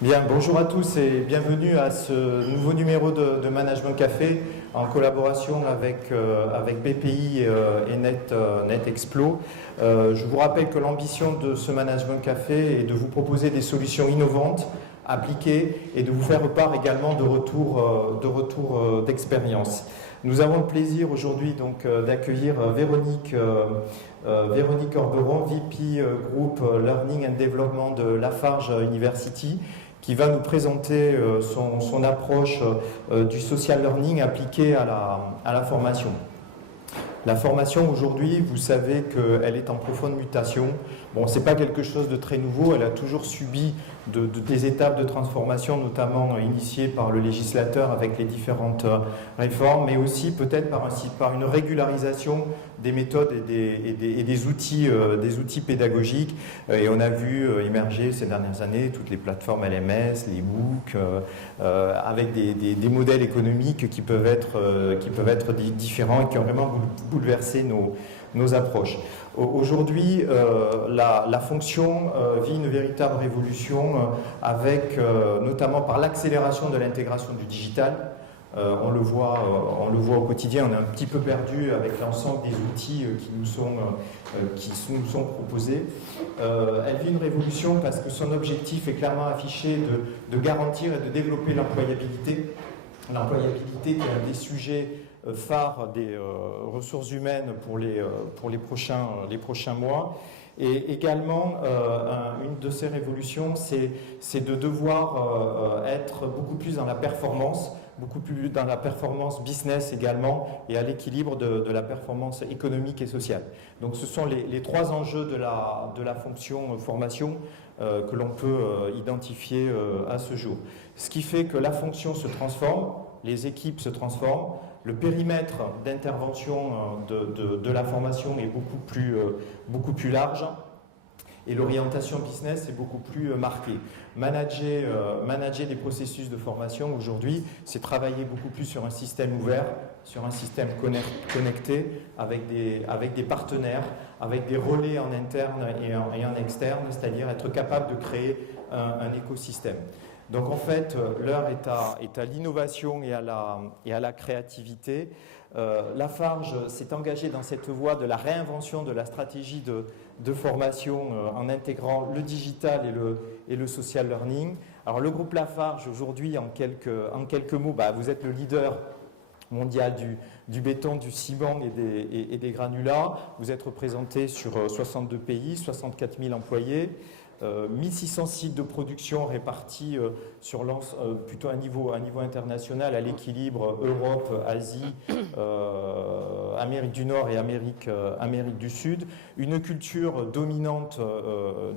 Bien, bonjour à tous et bienvenue à ce nouveau numéro de Management Café en collaboration avec BPI et NetExplo. Je vous rappelle que l'ambition de ce Management Café est de vous proposer des solutions innovantes, appliquées et de vous faire part également de retours d'expérience. Nous avons le plaisir aujourd'hui donc d'accueillir Véronique Orberon, VP Group Learning and Development de Lafarge University, qui va nous présenter son approche du social learning appliqué à la formation. La formation aujourd'hui, vous savez qu'elle est en profonde mutation. Bon, ce n'est pas quelque chose de très nouveau, elle a toujours subi des étapes de transformation, notamment initiées par le législateur avec les différentes réformes, mais aussi peut-être par une régularisation des méthodes et des outils pédagogiques. Et on a vu émerger ces dernières années toutes les plateformes LMS, les MOOC, avec des modèles économiques qui peuvent être différents et qui ont vraiment bouleversé nos approches. Aujourd'hui, la fonction vit une véritable révolution avec, notamment par l'accélération de l'intégration du digital. On le voit au quotidien, on est un petit peu perdu avec l'ensemble des outils qui nous sont proposés. Elle vit une révolution parce que son objectif est clairement affiché de garantir et de développer l'employabilité. L'employabilité qui est un des sujets phare des ressources humaines pour les prochains mois. Et également, une de ces révolutions, c'est de devoir être beaucoup plus dans la performance, beaucoup plus dans la performance business également, et à l'équilibre de la performance économique et sociale. Donc ce sont les trois enjeux de la fonction formation que l'on peut identifier à ce jour. Ce qui fait que la fonction se transforme, les équipes se transforment, le périmètre d'intervention de la formation est beaucoup plus large et l'orientation business est beaucoup plus marquée. Manager des processus de formation aujourd'hui, c'est travailler beaucoup plus sur un système ouvert, sur un système connecté avec des partenaires, avec des relais en interne et en externe, c'est-à-dire être capable de créer un écosystème. Donc en fait, l'heure est à l'innovation et à la créativité. Lafarge s'est engagé dans cette voie de la réinvention de la stratégie de formation en intégrant le digital et le social learning. Alors le groupe Lafarge aujourd'hui, en quelques mots, vous êtes le leader mondial du béton, du ciment et des granulats. Vous êtes représenté sur 62 pays, 64 000 employés. 1600 sites de production répartis sur plutôt un niveau international à l'équilibre Europe, Asie, Amérique du Nord et Amérique du Sud. Une culture dominante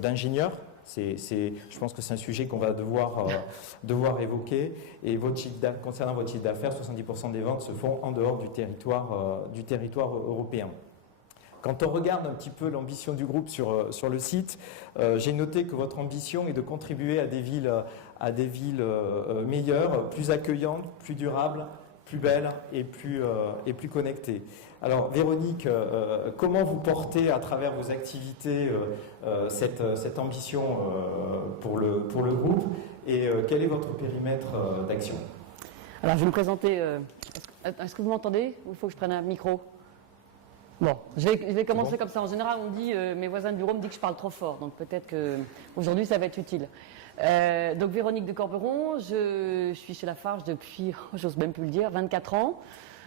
d'ingénieurs. Je pense que c'est un sujet qu'on va devoir évoquer. Et concernant votre chiffre d'affaires, 70% des ventes se font en dehors du territoire européen. Quand on regarde un petit peu l'ambition du groupe sur le site, j'ai noté que votre ambition est de contribuer à des villes meilleures, plus accueillantes, plus durables, plus belles et plus connectées. Alors Véronique, comment vous portez à travers vos activités cette ambition pour le groupe et quel est votre périmètre d'action? Alors je vais me présenter. Est-ce que vous m'entendez ou il faut que je prenne un micro? Bon, je vais commencer comme ça. En général, on dit, mes voisins de bureau me disent que je parle trop fort, donc peut-être qu'aujourd'hui, ça va être utile. Donc Véronique de Corberon, je suis chez Lafarge depuis, j'ose même plus le dire, 24 ans.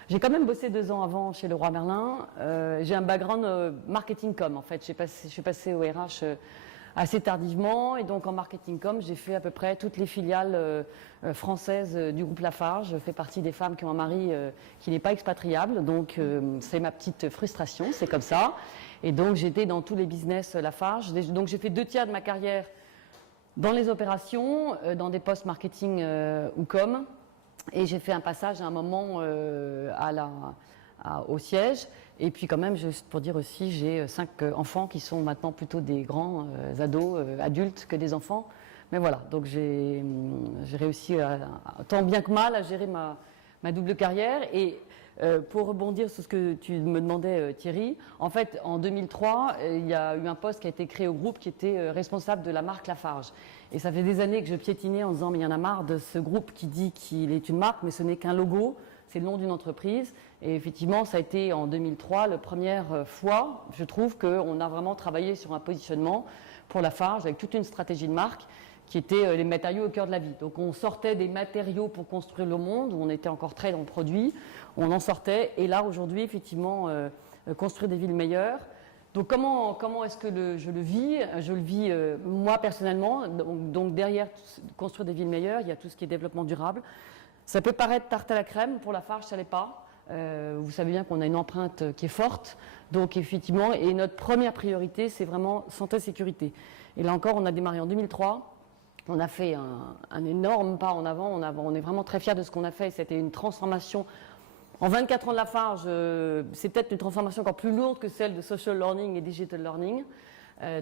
J'ai quand même bossé 2 ans avant chez Leroy Merlin. J'ai un background marketing com, en fait. Je suis passée au RH assez tardivement, et donc en marketing com, j'ai fait à peu près toutes les filiales françaises du groupe Lafarge. Je fais partie des femmes qui ont un mari qui n'est pas expatriable, donc c'est ma petite frustration, c'est comme ça. Et donc j'étais dans tous les business Lafarge. Donc j'ai fait 2 tiers de ma carrière dans les opérations, dans des postes marketing ou com, et j'ai fait un passage à un moment au siège. Et puis quand même, juste pour dire aussi, j'ai 5 enfants qui sont maintenant plutôt des grands ados, adultes que des enfants. Mais voilà, donc j'ai réussi tant bien que mal à gérer ma double carrière. Et pour rebondir sur ce que tu me demandais, Thierry, en fait, en 2003, il y a eu un poste qui a été créé au groupe qui était responsable de la marque Lafarge. Et ça fait des années que je piétinais en disant, mais il y en a marre de ce groupe qui dit qu'il est une marque, mais ce n'est qu'un logo, c'est le nom d'une entreprise. Et effectivement, ça a été en 2003 la première fois, je trouve, qu'on a vraiment travaillé sur un positionnement pour Lafarge avec toute une stratégie de marque qui était les matériaux au cœur de la vie. Donc on sortait des matériaux pour construire le monde, où on était encore très dans le produit, on en sortait, et là aujourd'hui, effectivement, construire des villes meilleures. Donc comment est-ce que je le vis? Je le vis moi personnellement, donc derrière construire des villes meilleures, il y a tout ce qui est développement durable. Ça peut paraître tarte à la crème, pour Lafarge ça l'est pas. Vous savez bien qu'on a une empreinte qui est forte, donc effectivement, et notre première priorité c'est vraiment santé-sécurité. Et là encore, on a démarré en 2003. On a fait un énorme pas en avant. On est vraiment très fiers de ce qu'on a fait. C'était une transformation. En 24 ans de Lafarge, c'est peut-être une transformation encore plus lourde que celle de social learning et digital learning,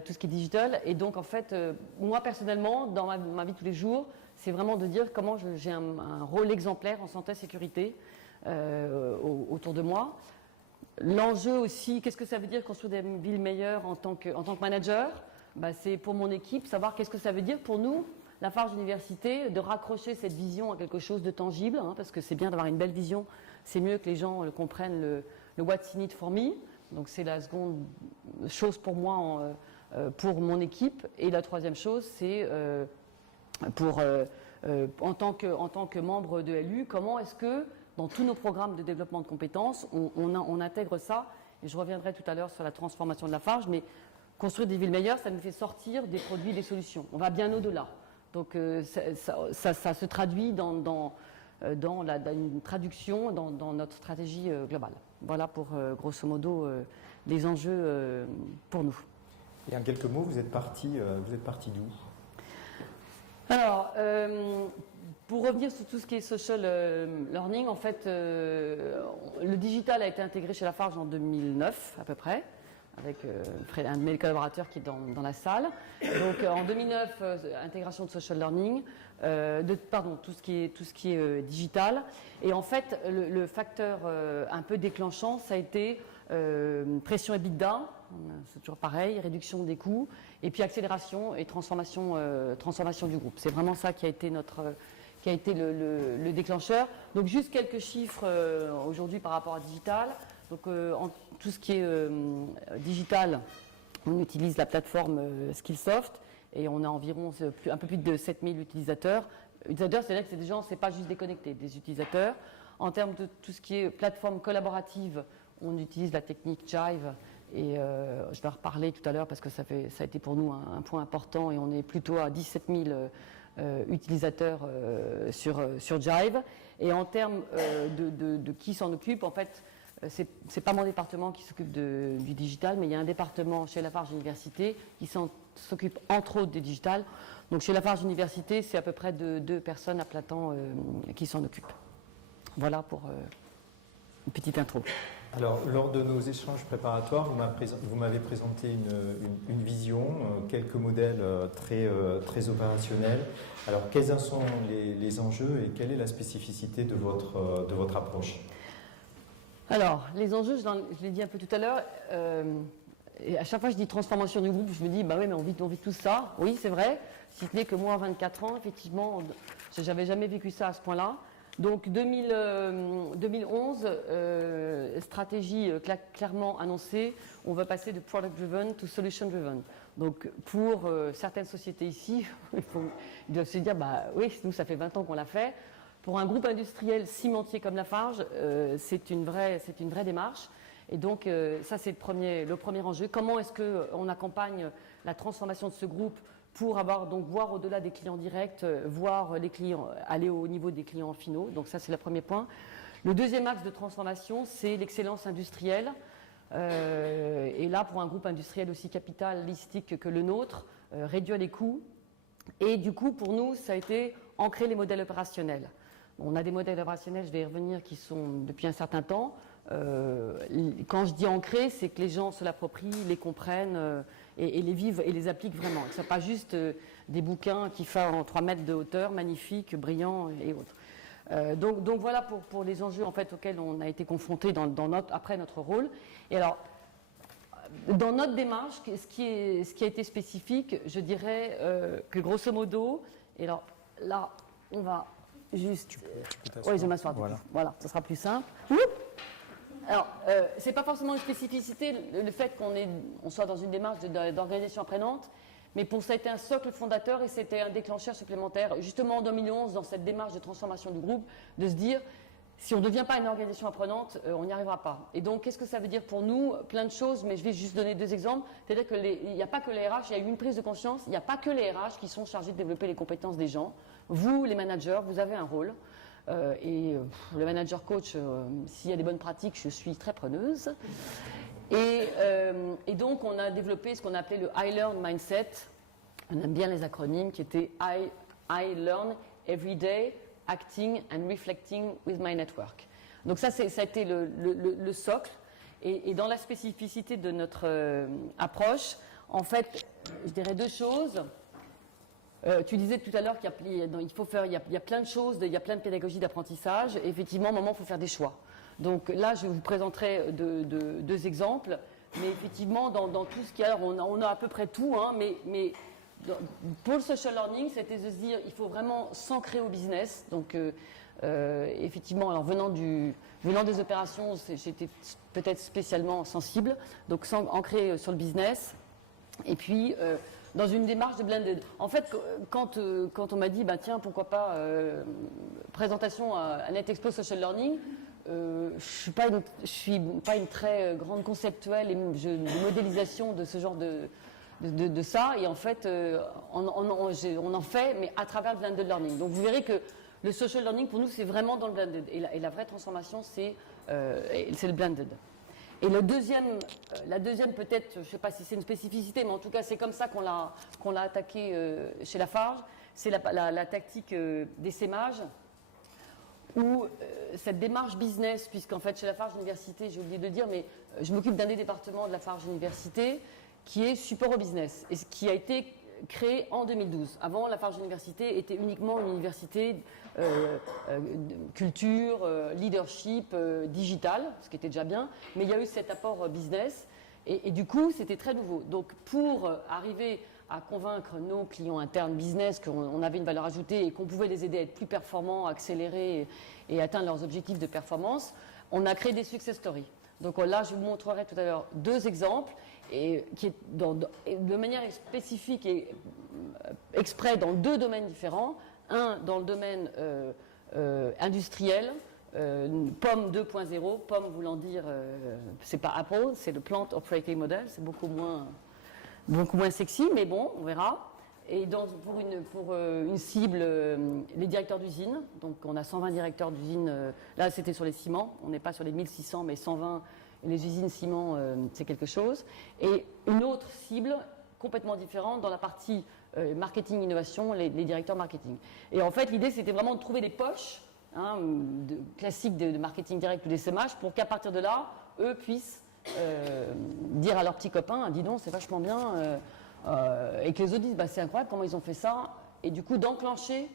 tout ce qui est digital. Et donc, en fait, moi, personnellement, dans ma vie de tous les jours, c'est vraiment de dire comment j'ai un rôle exemplaire en santé et sécurité autour de moi. L'enjeu aussi, qu'est-ce que ça veut dire construire des villes meilleures en tant que manager? C'est pour mon équipe, savoir qu'est-ce que ça veut dire pour nous, Lafarge Université, de raccrocher cette vision à quelque chose de tangible, parce que c'est bien d'avoir une belle vision, c'est mieux que les gens comprennent le what's in it for me. Donc c'est la seconde chose pour moi, pour mon équipe. Et la troisième chose, c'est en tant que membre de LU, comment est-ce que dans tous nos programmes de développement de compétences, on intègre ça. Et je reviendrai tout à l'heure sur la transformation de Lafarge, mais construire des villes meilleures, ça nous fait sortir des produits, des solutions. On va bien au-delà. Donc ça se traduit dans une traduction dans notre stratégie globale. Voilà pour grosso modo les enjeux pour nous. Et en quelques mots, vous êtes parti d'où? Alors, pour revenir sur tout ce qui est social learning, en fait, le digital a été intégré chez Lafarge en 2009 à peu près, avec un de mes collaborateurs qui est dans la salle. Donc en 2009, intégration de social learning, tout ce qui est digital. Et en fait, le facteur un peu déclenchant, ça a été pression EBITDA, c'est toujours pareil, réduction des coûts, et puis accélération et transformation du groupe. C'est vraiment ça qui a été le déclencheur. Donc juste quelques chiffres aujourd'hui par rapport à digital. Donc en tout ce qui est digital, on utilise la plateforme Skillsoft et on a environ un peu plus de 7000 utilisateurs. Utilisateurs, c'est-à-dire que c'est des gens, c'est pas juste déconnectés, des utilisateurs. En termes de tout ce qui est plateforme collaborative, on utilise la technique Jive et je vais en reparler tout à l'heure parce que ça a été pour nous un point important et on est plutôt à 17 000 utilisateurs sur Jive. Et en termes de qui s'en occupe, en fait, c'est pas mon département qui s'occupe du digital, mais il y a un département chez Lafarge Université qui s'occupe entre autres du digital. Donc chez Lafarge Université, c'est à peu près deux personnes à plein temps qui s'en occupent. Voilà pour une petite intro. Alors, lors de nos échanges préparatoires, vous m'avez présenté une vision, quelques modèles très opérationnels. Alors, quels en sont les enjeux et quelle est la spécificité de votre approche? Alors, les enjeux, je l'ai dit un peu tout à l'heure, et à chaque fois que je dis transformation du groupe, je me dis, bah oui, mais on vit tout ça. Oui, c'est vrai, si ce n'est que moi, à 24 ans, effectivement, j'avais jamais vécu ça à ce point-là. Donc 2011, stratégie clairement annoncée, on va passer de product driven to solution driven. Donc pour certaines sociétés ici, ils doivent se dire, bah oui, nous ça fait 20 ans qu'on l'a fait. Pour un groupe industriel cimentier comme Lafarge, c'est une vraie démarche. Et donc ça c'est le premier enjeu. Comment est-ce qu'on accompagne la transformation de ce groupe pour voir au-delà des clients directs, voir les clients, aller au niveau des clients finaux. Donc ça, c'est le premier point. Le deuxième axe de transformation, c'est l'excellence industrielle. Et là, pour un groupe industriel aussi capitalistique que le nôtre, réduire les coûts. Et du coup, pour nous, ça a été ancrer les modèles opérationnels. On a des modèles opérationnels, je vais y revenir, qui sont depuis un certain temps. Quand je dis ancrer, c'est que les gens se l'approprient, les comprennent et les vivent et les appliquent vraiment. Ce n'est pas juste des bouquins qui font 3 mètres de hauteur, magnifiques, brillants et autres. Donc voilà pour les enjeux en fait, auxquels on a été confrontés après notre rôle. Et alors, dans notre démarche, ce qui a été spécifique, je dirais que grosso modo, et alors là, on va juste... Oui, je vais m'asseoir. Voilà, ça sera plus simple. Alors, c'est pas forcément une spécificité, le fait qu'on soit dans une démarche d'organisation apprenante, mais ça a été un socle fondateur et c'était un déclencheur supplémentaire, justement en 2011, dans cette démarche de transformation du groupe, de se dire, si on ne devient pas une organisation apprenante, on n'y arrivera pas. Et donc, qu'est-ce que ça veut dire pour nous? Plein de choses, mais je vais juste donner 2 exemples. C'est-à-dire qu'il n'y a pas que les RH, il y a eu une prise de conscience, il n'y a pas que les RH qui sont chargés de développer les compétences des gens. Vous, les managers, vous avez un rôle. Le manager coach, s'il y a des bonnes pratiques, je suis très preneuse. Et donc, on a développé ce qu'on a appelé le I Learn Mindset. On aime bien les acronymes qui étaient I Learn Every Day, Acting and Reflecting with My Network. Donc ça a été le socle. Et dans la spécificité de notre approche, en fait, je dirais 2 choses. Tu disais tout à l'heure qu'il y a plein de choses, il y a plein de pédagogies d'apprentissage. Et effectivement, à un moment, il faut faire des choix. Donc là, je vous présenterai 2 exemples. Mais effectivement, dans tout ce qu'il y a, on a à peu près tout. Hein, mais pour le social learning, c'était de se dire il faut vraiment s'ancrer au business. Donc effectivement, alors venant des opérations, j'étais peut-être spécialement sensible. Donc ancré sur le business. Et puis dans une démarche de blended. En fait, quand on m'a dit, tiens, pourquoi pas présentation à NetExpo Social Learning, je suis pas une très grande conceptuelle et de modélisation de ce genre de ça. Et en fait, on en fait, mais à travers le blended learning. Donc vous verrez que le social learning, pour nous, c'est vraiment dans le blended. Et la vraie transformation, c'est le blended. Et la deuxième peut-être, je ne sais pas si c'est une spécificité, mais en tout cas c'est comme ça qu'on l'a attaqué chez Lafarge, c'est la tactique d'essaimage, où cette démarche business, puisqu'en fait chez Lafarge Université, j'ai oublié de le dire, mais je m'occupe d'un des départements de Lafarge Université qui est support au business, et qui a été créé en 2012. Avant, Lafarge Université était uniquement une université culture, leadership, digital, ce qui était déjà bien, mais il y a eu cet apport business, et du coup, c'était très nouveau. Donc, pour arriver à convaincre nos clients internes business qu'on avait une valeur ajoutée et qu'on pouvait les aider à être plus performants, accélérer et atteindre leurs objectifs de performance, on a créé des success stories. Donc là, je vous montrerai tout à l'heure 2 exemples, et qui est de manière spécifique et exprès dans 2 domaines différents. Un dans le domaine industriel, POM 2.0, POM voulant dire, c'est pas Apple, c'est le Plant Operating Model, c'est beaucoup moins sexy, mais bon, on verra. Et pour une cible, les directeurs d'usine, donc on a 120 directeurs d'usine, là c'était sur les ciments, on n'est pas sur les 1600, mais 120. Les usines ciment, c'est quelque chose. Et une autre cible complètement différente dans la partie marketing, innovation, les directeurs marketing. Et en fait, l'idée, c'était vraiment de trouver des poches classiques de marketing direct ou d'essaimage pour qu'à partir de là, eux puissent dire à leurs petits copains, dis donc, c'est vachement bien, et que les autres disent, c'est incroyable comment ils ont fait ça, et du coup, d'enclencher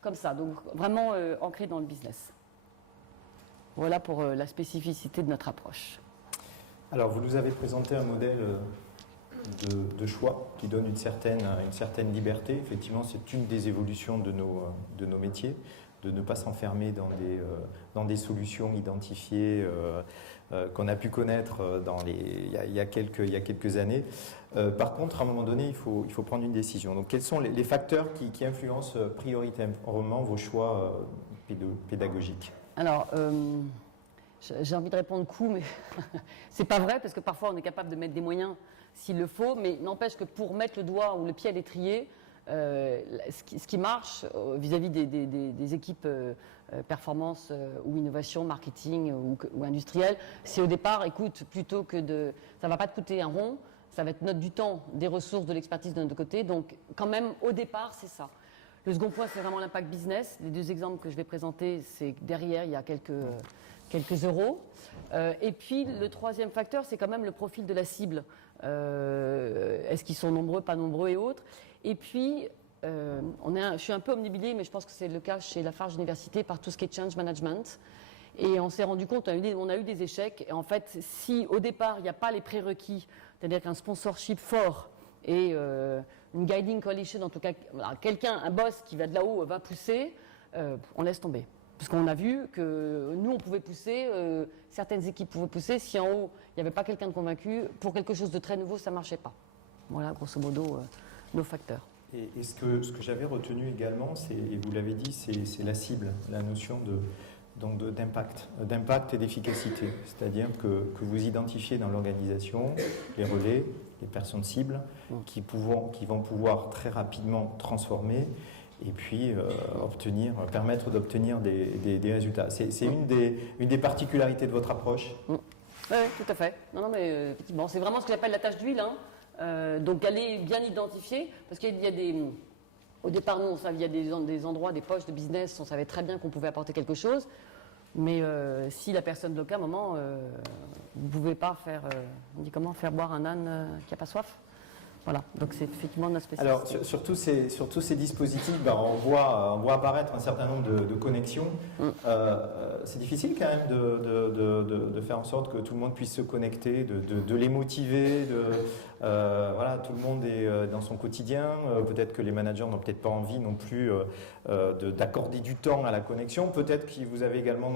comme ça. Donc, vraiment ancré dans le business. Voilà pour la spécificité de notre approche. Alors, vous nous avez présenté un modèle de choix qui donne une certaine liberté. Effectivement, c'est une des évolutions de nos métiers, de ne pas s'enfermer dans des solutions identifiées qu'on a pu connaître il y a quelques années. Par contre, à un moment donné, il faut prendre une décision. Donc, quels sont les facteurs qui influencent prioritairement vos choix pédagogiques ? Alors, j'ai envie de répondre coup, mais c'est pas vrai, parce que parfois on est capable de mettre des moyens s'il le faut, mais n'empêche que pour mettre le doigt ou le pied à l'étrier, ce qui marche vis-à-vis des équipes performance ou innovation, marketing ou industriel, c'est au départ, écoute, plutôt que ça va pas te coûter un rond, ça va être notre du temps, des ressources, de l'expertise de notre côté, donc quand même au départ c'est ça. Le second point, c'est vraiment l'impact business. Les 2 exemples que je vais présenter, c'est que derrière, il y a quelques euros. Et puis, le 3e facteur, c'est quand même le profil de la cible. Est-ce qu'ils sont nombreux, pas nombreux et autres. Et puis, je suis un peu omnibulée, mais je pense que c'est le cas chez Lafarge Université par tout ce qui est change management. Et on s'est rendu compte, on a eu des échecs. Et en fait, si au départ, il n'y a pas les prérequis, c'est-à-dire qu'un sponsorship fort et une guiding coalition, en tout cas, voilà, un boss qui va de là-haut va pousser, on laisse tomber. Parce qu'on a vu que nous, on pouvait pousser, certaines équipes pouvaient pousser. Si en haut, il n'y avait pas quelqu'un de convaincu, pour quelque chose de très nouveau, ça ne marchait pas. Voilà, grosso modo, nos facteurs. Et ce que j'avais retenu également, et vous l'avez dit, c'est la cible, la notion d'impact et d'efficacité. C'est-à-dire que vous identifiez dans l'organisation les relais, les personnes cibles qui vont pouvoir très rapidement transformer et puis permettre d'obtenir des résultats. C'est une des particularités de votre approche. Oui, tout à fait. Non, mais effectivement, c'est vraiment ce que j'appelle la tâche d'huile. Donc, elle est bien identifiée, parce qu'il y a au départ, nous, il y a des endroits, des poches de business, on savait très bien qu'on pouvait apporter quelque chose, mais si la personne bloque à un moment, vous ne pouvez pas faire boire un âne qui n'a pas soif. Voilà, donc c'est effectivement notre spécialité. Alors, sur tous ces dispositifs, on voit apparaître un certain nombre de connexions. C'est difficile quand même de faire en sorte que tout le monde puisse se connecter, de les motiver. Tout le monde est dans son quotidien. Peut-être que les managers n'ont peut-être pas envie non plus d'accorder du temps à la connexion. Peut-être que vous avez également,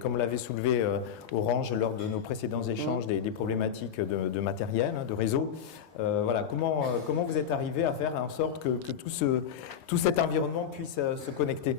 comme l'avait soulevé Orange lors de nos précédents échanges, des problématiques de matériel, de réseau. Comment vous êtes arrivé à faire en sorte que tout cet environnement puisse se connecter?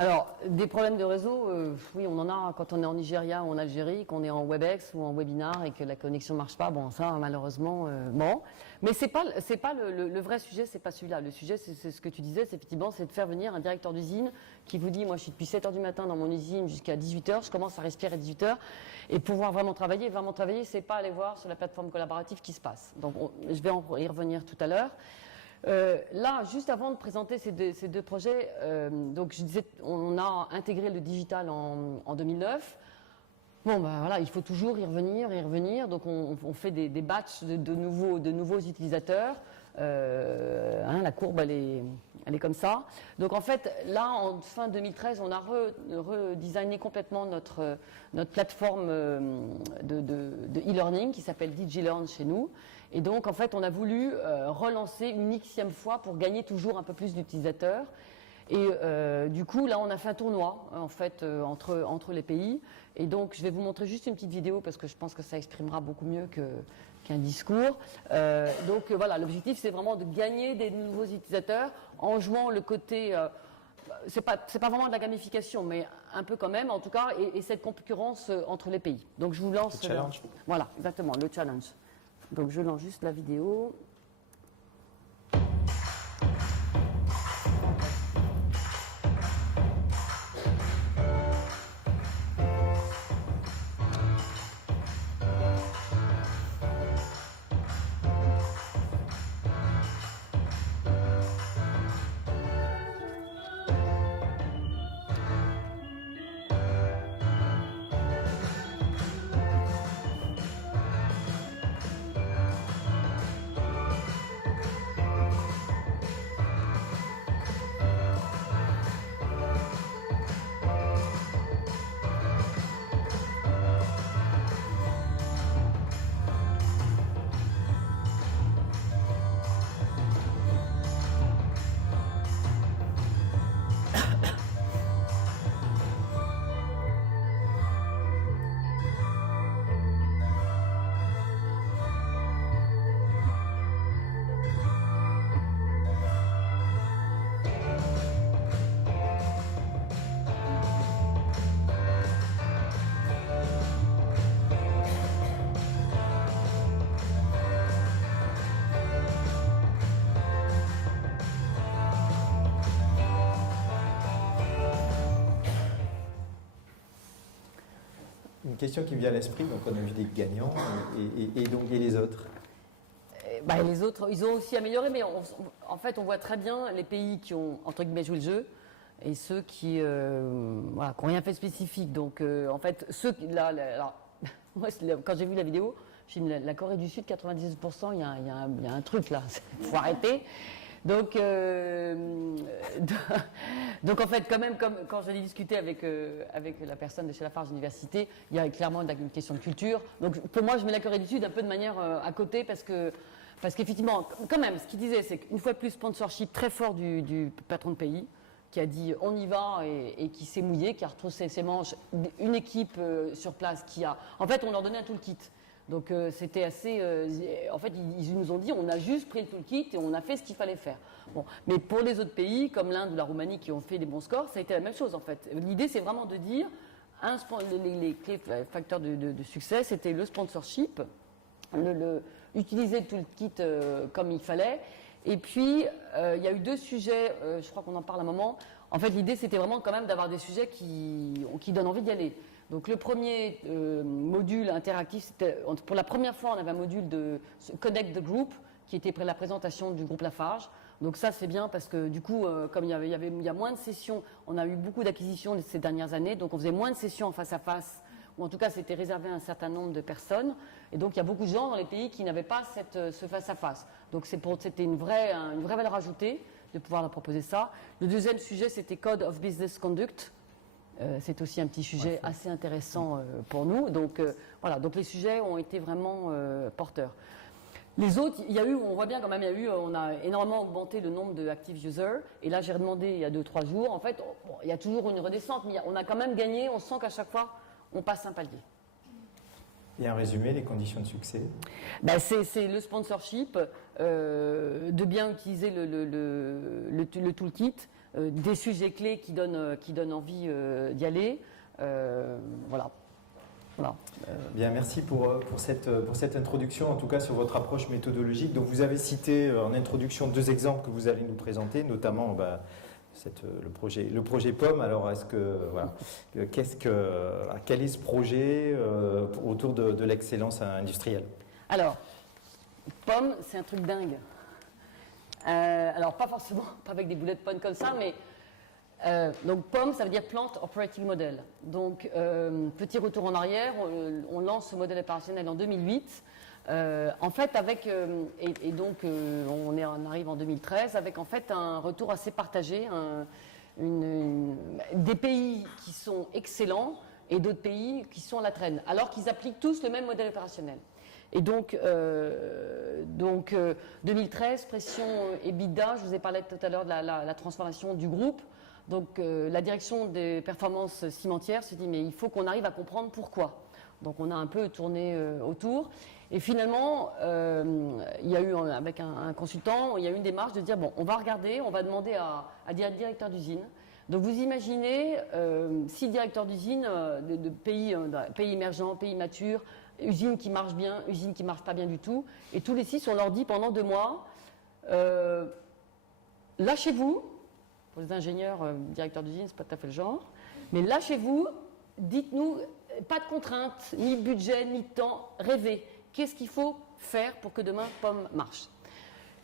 Alors, des problèmes de réseau, oui, on en a quand on est en Nigeria ou en Algérie, qu'on est en WebEx ou en webinar et que la connexion ne marche pas. Bon, ça, malheureusement, bon. Mais c'est pas le vrai sujet, c'est pas celui-là. Le sujet, c'est ce que tu disais, c'est effectivement, c'est de faire venir un directeur d'usine qui vous dit, moi, je suis depuis 7h du matin dans mon usine jusqu'à 18h, je commence à respirer à 18h, et pouvoir vraiment travailler. Vraiment travailler, c'est pas aller voir sur la plateforme collaborative qui se passe. Donc, je vais y revenir tout à l'heure. Là, juste avant de présenter ces deux projets, donc je disais, on a intégré le digital en 2009. Bon, voilà, il faut toujours y revenir. Donc, on fait des batchs de nouveaux utilisateurs. La courbe, elle est comme ça. Donc, en fait, là, en fin 2013, on a redesigné complètement notre plateforme de e-learning qui s'appelle DigiLearn chez nous. Et donc, en fait, on a voulu relancer une xème fois pour gagner toujours un peu plus d'utilisateurs. Et du coup, là, on a fait un tournoi, en fait, entre les pays. Et donc, je vais vous montrer juste une petite vidéo parce que je pense que ça exprimera beaucoup mieux qu'un discours. Donc, voilà, l'objectif, c'est vraiment de gagner des nouveaux utilisateurs en jouant le côté... c'est pas vraiment de la gamification, mais un peu quand même, en tout cas, et cette concurrence entre les pays. Donc, je vous lance... Le challenge. Voilà, exactement, le challenge. Donc, je lance juste la vidéo. Une question qui me vient à l'esprit, donc on a vu des gagnants, et les autres? Les autres, ils ont aussi amélioré, mais en fait, on voit très bien les pays qui ont, entre guillemets, joué le jeu, et ceux qui n'ont rien fait de spécifique. Donc, en fait, ceux qui... Moi, quand j'ai vu la vidéo, j'ai dit, la Corée du Sud, 98%, il y a un truc là, il faut arrêter. Donc, donc en fait, quand même, comme quand j'allais discuter avec la personne de chez Lafarge Université, il y a clairement une question de culture. Donc pour moi, je mets la Corée du Sud un peu de manière à côté parce qu'effectivement, quand même, ce qu'il disait, c'est qu'une fois de plus, sponsorship très fort du patron de pays, qui a dit on y va et qui s'est mouillé, qui a retroussé ses manches, une équipe sur place qui a... En fait, on leur donnait un toolkit. Donc c'était assez... en fait, ils nous ont dit on a juste pris le toolkit et on a fait ce qu'il fallait faire. Bon. Mais pour les autres pays, comme l'Inde ou la Roumanie qui ont fait des bons scores, ça a été la même chose en fait. L'idée, c'est vraiment de dire les clés facteurs de succès, c'était le sponsorship, utiliser le toolkit comme il fallait. Et puis, il y a eu 2 sujets, je crois qu'on en parle un moment. En fait, l'idée, c'était vraiment quand même d'avoir des sujets qui donnent envie d'y aller. Donc, le premier module interactif, c'était, pour la première fois, on avait un module de Connect the Group, qui était la présentation du groupe Lafarge. Donc ça, c'est bien parce que du coup, comme il y a moins de sessions, on a eu beaucoup d'acquisitions ces dernières années, donc on faisait moins de sessions en face à face, ou en tout cas, c'était réservé à un certain nombre de personnes. Et donc, il y a beaucoup de gens dans les pays qui n'avaient pas ce face-à-face. Donc, c'était une vraie valeur ajoutée de pouvoir leur proposer ça. Le deuxième sujet, c'était Code of Business Conduct. C'est aussi un petit sujet assez intéressant pour nous. Donc, voilà. Donc, les sujets ont été vraiment porteurs. Les autres, on voit bien quand même, on a énormément augmenté le nombre de active users. Et là, j'ai redemandé il y a 2-3 jours. En fait, il y a toujours une redescente, mais on a quand même gagné. On sent qu'à chaque fois, on passe un palier. Et en résumé, les conditions de succès? C'est le sponsorship, de bien utiliser le toolkit, des sujets clés qui donnent envie d'y aller. Voilà. Bien, merci pour cette introduction, en tout cas sur votre approche méthodologique. Donc vous avez cité en introduction 2 exemples que vous allez nous présenter, notamment le projet POM. Alors, quel est ce projet autour de l'excellence industrielle? Alors, POM, c'est un truc dingue. Alors, pas forcément, pas avec des bullet points comme ça, mais donc POM, ça veut dire Plant Operating Model. Donc, petit retour en arrière, on lance ce modèle opérationnel en 2008. En fait, on arrive en 2013 avec en fait un retour assez partagé, des pays qui sont excellents et d'autres pays qui sont à la traîne, alors qu'ils appliquent tous le même modèle opérationnel. Et donc 2013, pression EBITDA, je vous ai parlé tout à l'heure de la transformation du groupe. Donc la direction des performances cimentières se dit mais il faut qu'on arrive à comprendre pourquoi. Donc on a un peu tourné autour. Et finalement, il y a eu, avec un consultant, il y a eu une démarche de dire, bon, on va regarder, on va demander à des directeurs d'usine. Donc vous imaginez 6 directeurs d'usine de pays émergents, pays matures, usines qui marchent bien, usines qui ne marchent pas bien du tout. Et tous les 6, on leur dit pendant 2 mois, lâchez-vous, pour les ingénieurs, directeurs d'usine, c'est pas tout à fait le genre, mais lâchez-vous, dites-nous, pas de contraintes, ni budget, ni temps, rêvez. Qu'est-ce qu'il faut faire pour que demain POM marche?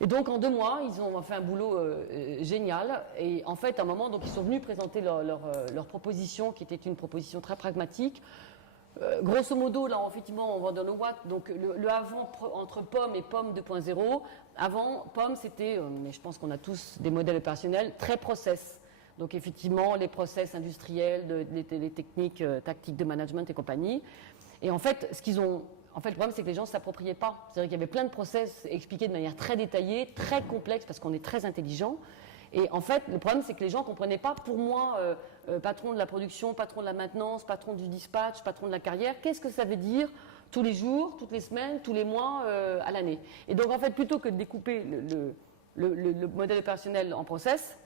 Et donc en 2 mois, ils ont fait un boulot génial. Et en fait, à un moment, donc, ils sont venus présenter leur proposition, qui était une proposition très pragmatique. Grosso modo, là, effectivement, on va dans le what. Donc le avant entre POM et POM 2.0. Avant, POM, c'était, mais je pense qu'on a tous des modèles opérationnels, très process. Donc effectivement, les process industriels, les techniques tactiques de management et compagnie. Et en fait, le problème, c'est que les gens ne s'appropriaient pas. C'est-à-dire qu'il y avait plein de process expliqués de manière très détaillée, très complexe, parce qu'on est très intelligent. Et en fait, le problème, c'est que les gens ne comprenaient pas, pour moi, patron de la production, patron de la maintenance, patron du dispatch, patron de la carrière, qu'est-ce que ça veut dire tous les jours, toutes les semaines, tous les mois, à l'année. Et donc, en fait, plutôt que de découper le modèle opérationnel en process,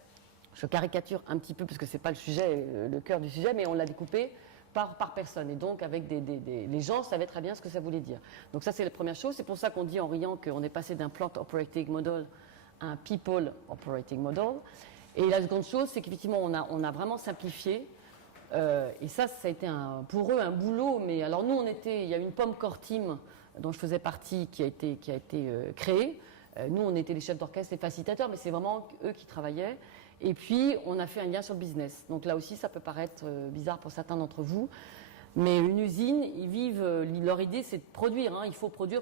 je caricature un petit peu, parce que ce n'est pas le cœur du sujet, mais on l'a découpé par personne. Et donc, avec les gens savaient très bien ce que ça voulait dire. Donc ça, c'est la première chose. C'est pour ça qu'on dit en riant qu'on est passé d'un Plant Operating Model à un People Operating Model. Et la seconde chose, c'est qu'effectivement, on a vraiment simplifié. Et ça a été pour eux un boulot. Mais alors nous, il y a une POM Core Team dont je faisais partie qui a été créée. Nous, on était les chefs d'orchestre, les facilitateurs, mais c'est vraiment eux qui travaillaient. Et puis, on a fait un lien sur le business. Donc là aussi, ça peut paraître bizarre pour certains d'entre vous. Mais une usine, leur idée, c'est de produire. Il faut produire.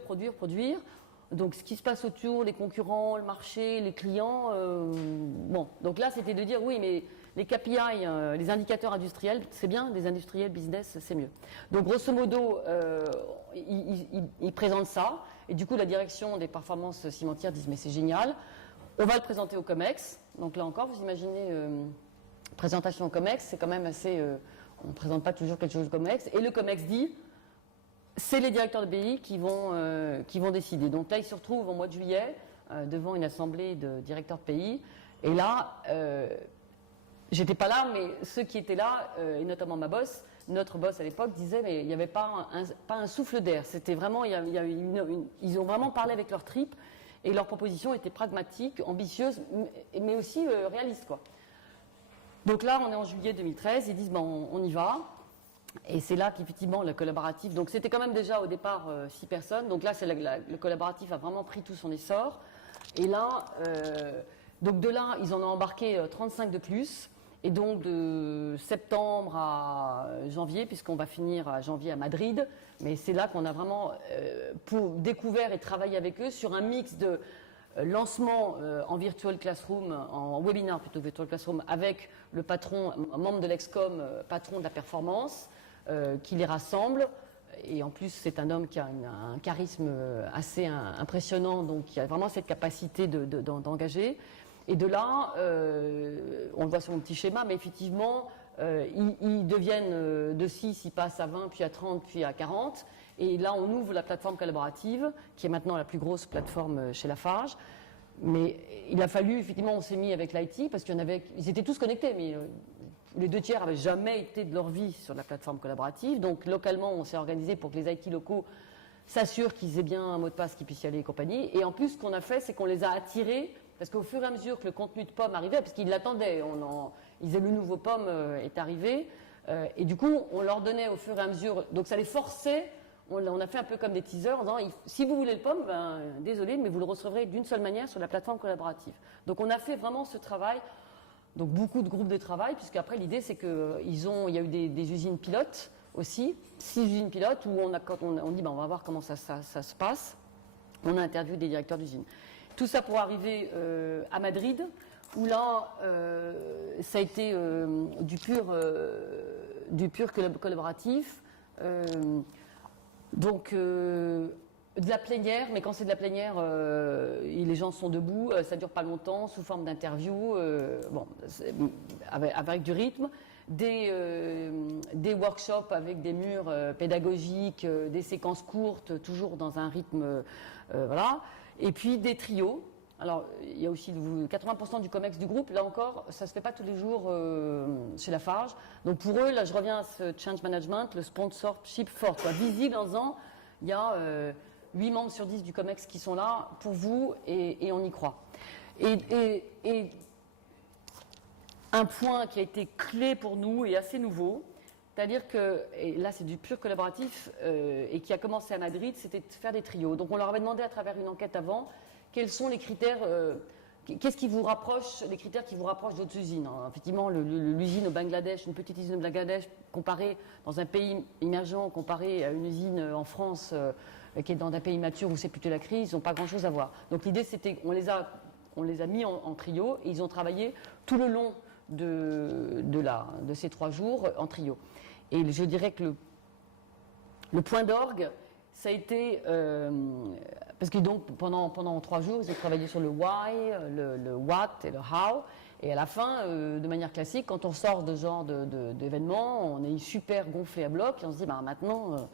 Donc ce qui se passe autour, les concurrents, le marché, les clients, bon. Donc là, c'était de dire oui, mais les KPI, les indicateurs industriels, c'est bien, des industriels business, c'est mieux. Donc grosso modo, ils présentent ça, et du coup la direction des performances cimentières dit mais c'est génial, on va le présenter au COMEX. Donc là encore, vous imaginez, présentation au COMEX, c'est quand même assez, on ne présente pas toujours quelque chose au COMEX, et le COMEX dit, c'est les directeurs de pays qui vont décider. Donc là, ils se retrouvent au mois de juillet devant une assemblée de directeurs de pays, et là, j'étais pas là, mais ceux qui étaient là, et notamment ma boss, notre boss à l'époque, disait mais il n'y avait pas un souffle d'air. C'était vraiment, ils ont vraiment parlé avec leur tripes et leurs propositions étaient pragmatiques, ambitieuses, mais aussi réalistes, quoi. Donc là, on est en juillet 2013, ils disent bon, on y va. Et c'est là qu'effectivement le collaboratif. Donc c'était quand même déjà au départ 6 personnes. Donc là, le collaboratif a vraiment pris tout son essor. Et là, donc de là, ils en ont embarqué 35 de plus. Et donc de septembre à janvier, puisqu'on va finir à janvier à Madrid, mais c'est là qu'on a vraiment découvert et travaillé avec eux sur un mix de lancement en virtual classroom, en webinaire plutôt virtual classroom, avec le patron, un membre de l'Excom, patron de la performance, qui les rassemble. Et en plus, c'est un homme qui a un charisme assez impressionnant, donc qui a vraiment cette capacité d'engager. Et de là, on le voit sur mon petit schéma, mais effectivement, ils deviennent de 6, ils passent à 20, puis à 30, puis à 40. Et là, on ouvre la plateforme collaborative, qui est maintenant la plus grosse plateforme chez Lafarge. Mais il a fallu, effectivement, on s'est mis avec l'IT, parce ils étaient tous connectés, mais les 2 tiers n'avaient jamais été de leur vie sur la plateforme collaborative. Donc, localement, on s'est organisé pour que les IT locaux s'assurent qu'ils aient bien un mot de passe, qu'ils puissent y aller et compagnie. Et en plus, ce qu'on a fait, c'est qu'on les a attirés. Parce qu'au fur et à mesure que le contenu de POM arrivait, parce qu'ils l'attendaient, ils disaient le nouveau POM est arrivé, et du coup on leur donnait au fur et à mesure, donc ça les forçait, on a fait un peu comme des teasers en disant si vous voulez le POM, ben, désolé, mais vous le recevrez d'une seule manière sur la plateforme collaborative. Donc on a fait vraiment ce travail, donc beaucoup de groupes de travail, puisqu'après l'idée c'est qu'il y a eu des usines pilotes aussi, 6 usines pilotes où quand on dit ben, on va voir comment ça se passe, on a interviewé des directeurs d'usines. Tout ça pour arriver à Madrid, où là, ça a été du pur collaboratif. Donc, de la plénière, mais quand c'est de la plénière, les gens sont debout, ça dure pas longtemps, sous forme d'interview, avec du rythme. Des workshops avec des murs pédagogiques, des séquences courtes, toujours dans un rythme, voilà. Et puis des trios. Alors, il y a aussi 80% du COMEX du groupe. Là encore, ça ne se fait pas tous les jours chez Lafarge. Donc pour eux, là je reviens à ce change management, le sponsorship fort, quoi, visible en disant, il y a 8 membres sur 10 du COMEX qui sont là pour vous et on y croit. Et un point qui a été clé pour nous et assez nouveau, c'est-à-dire que, et là c'est du pur collaboratif, et qui a commencé à Madrid, c'était de faire des trios. Donc on leur avait demandé à travers une enquête avant, quels sont les critères, qu'est-ce qui vous rapproche, les critères qui vous rapprochent d'autres usines. Alors, effectivement, l'usine au Bangladesh, une petite usine au Bangladesh, comparée dans un pays émergent, comparée à une usine en France, qui est dans un pays mature où c'est plutôt la crise, ils n'ont pas grand-chose à voir. Donc l'idée c'était, on les a mis en trio, et ils ont travaillé tout le long de ces 3 jours en trio. Et je dirais que le point d'orgue, ça a été, parce que donc pendant 3 jours, ils ont travaillé sur le why, le what et le how. Et à la fin, de manière classique, quand on sort de ce genre d'événement, on est super gonflé à bloc et on se dit, bah, maintenant,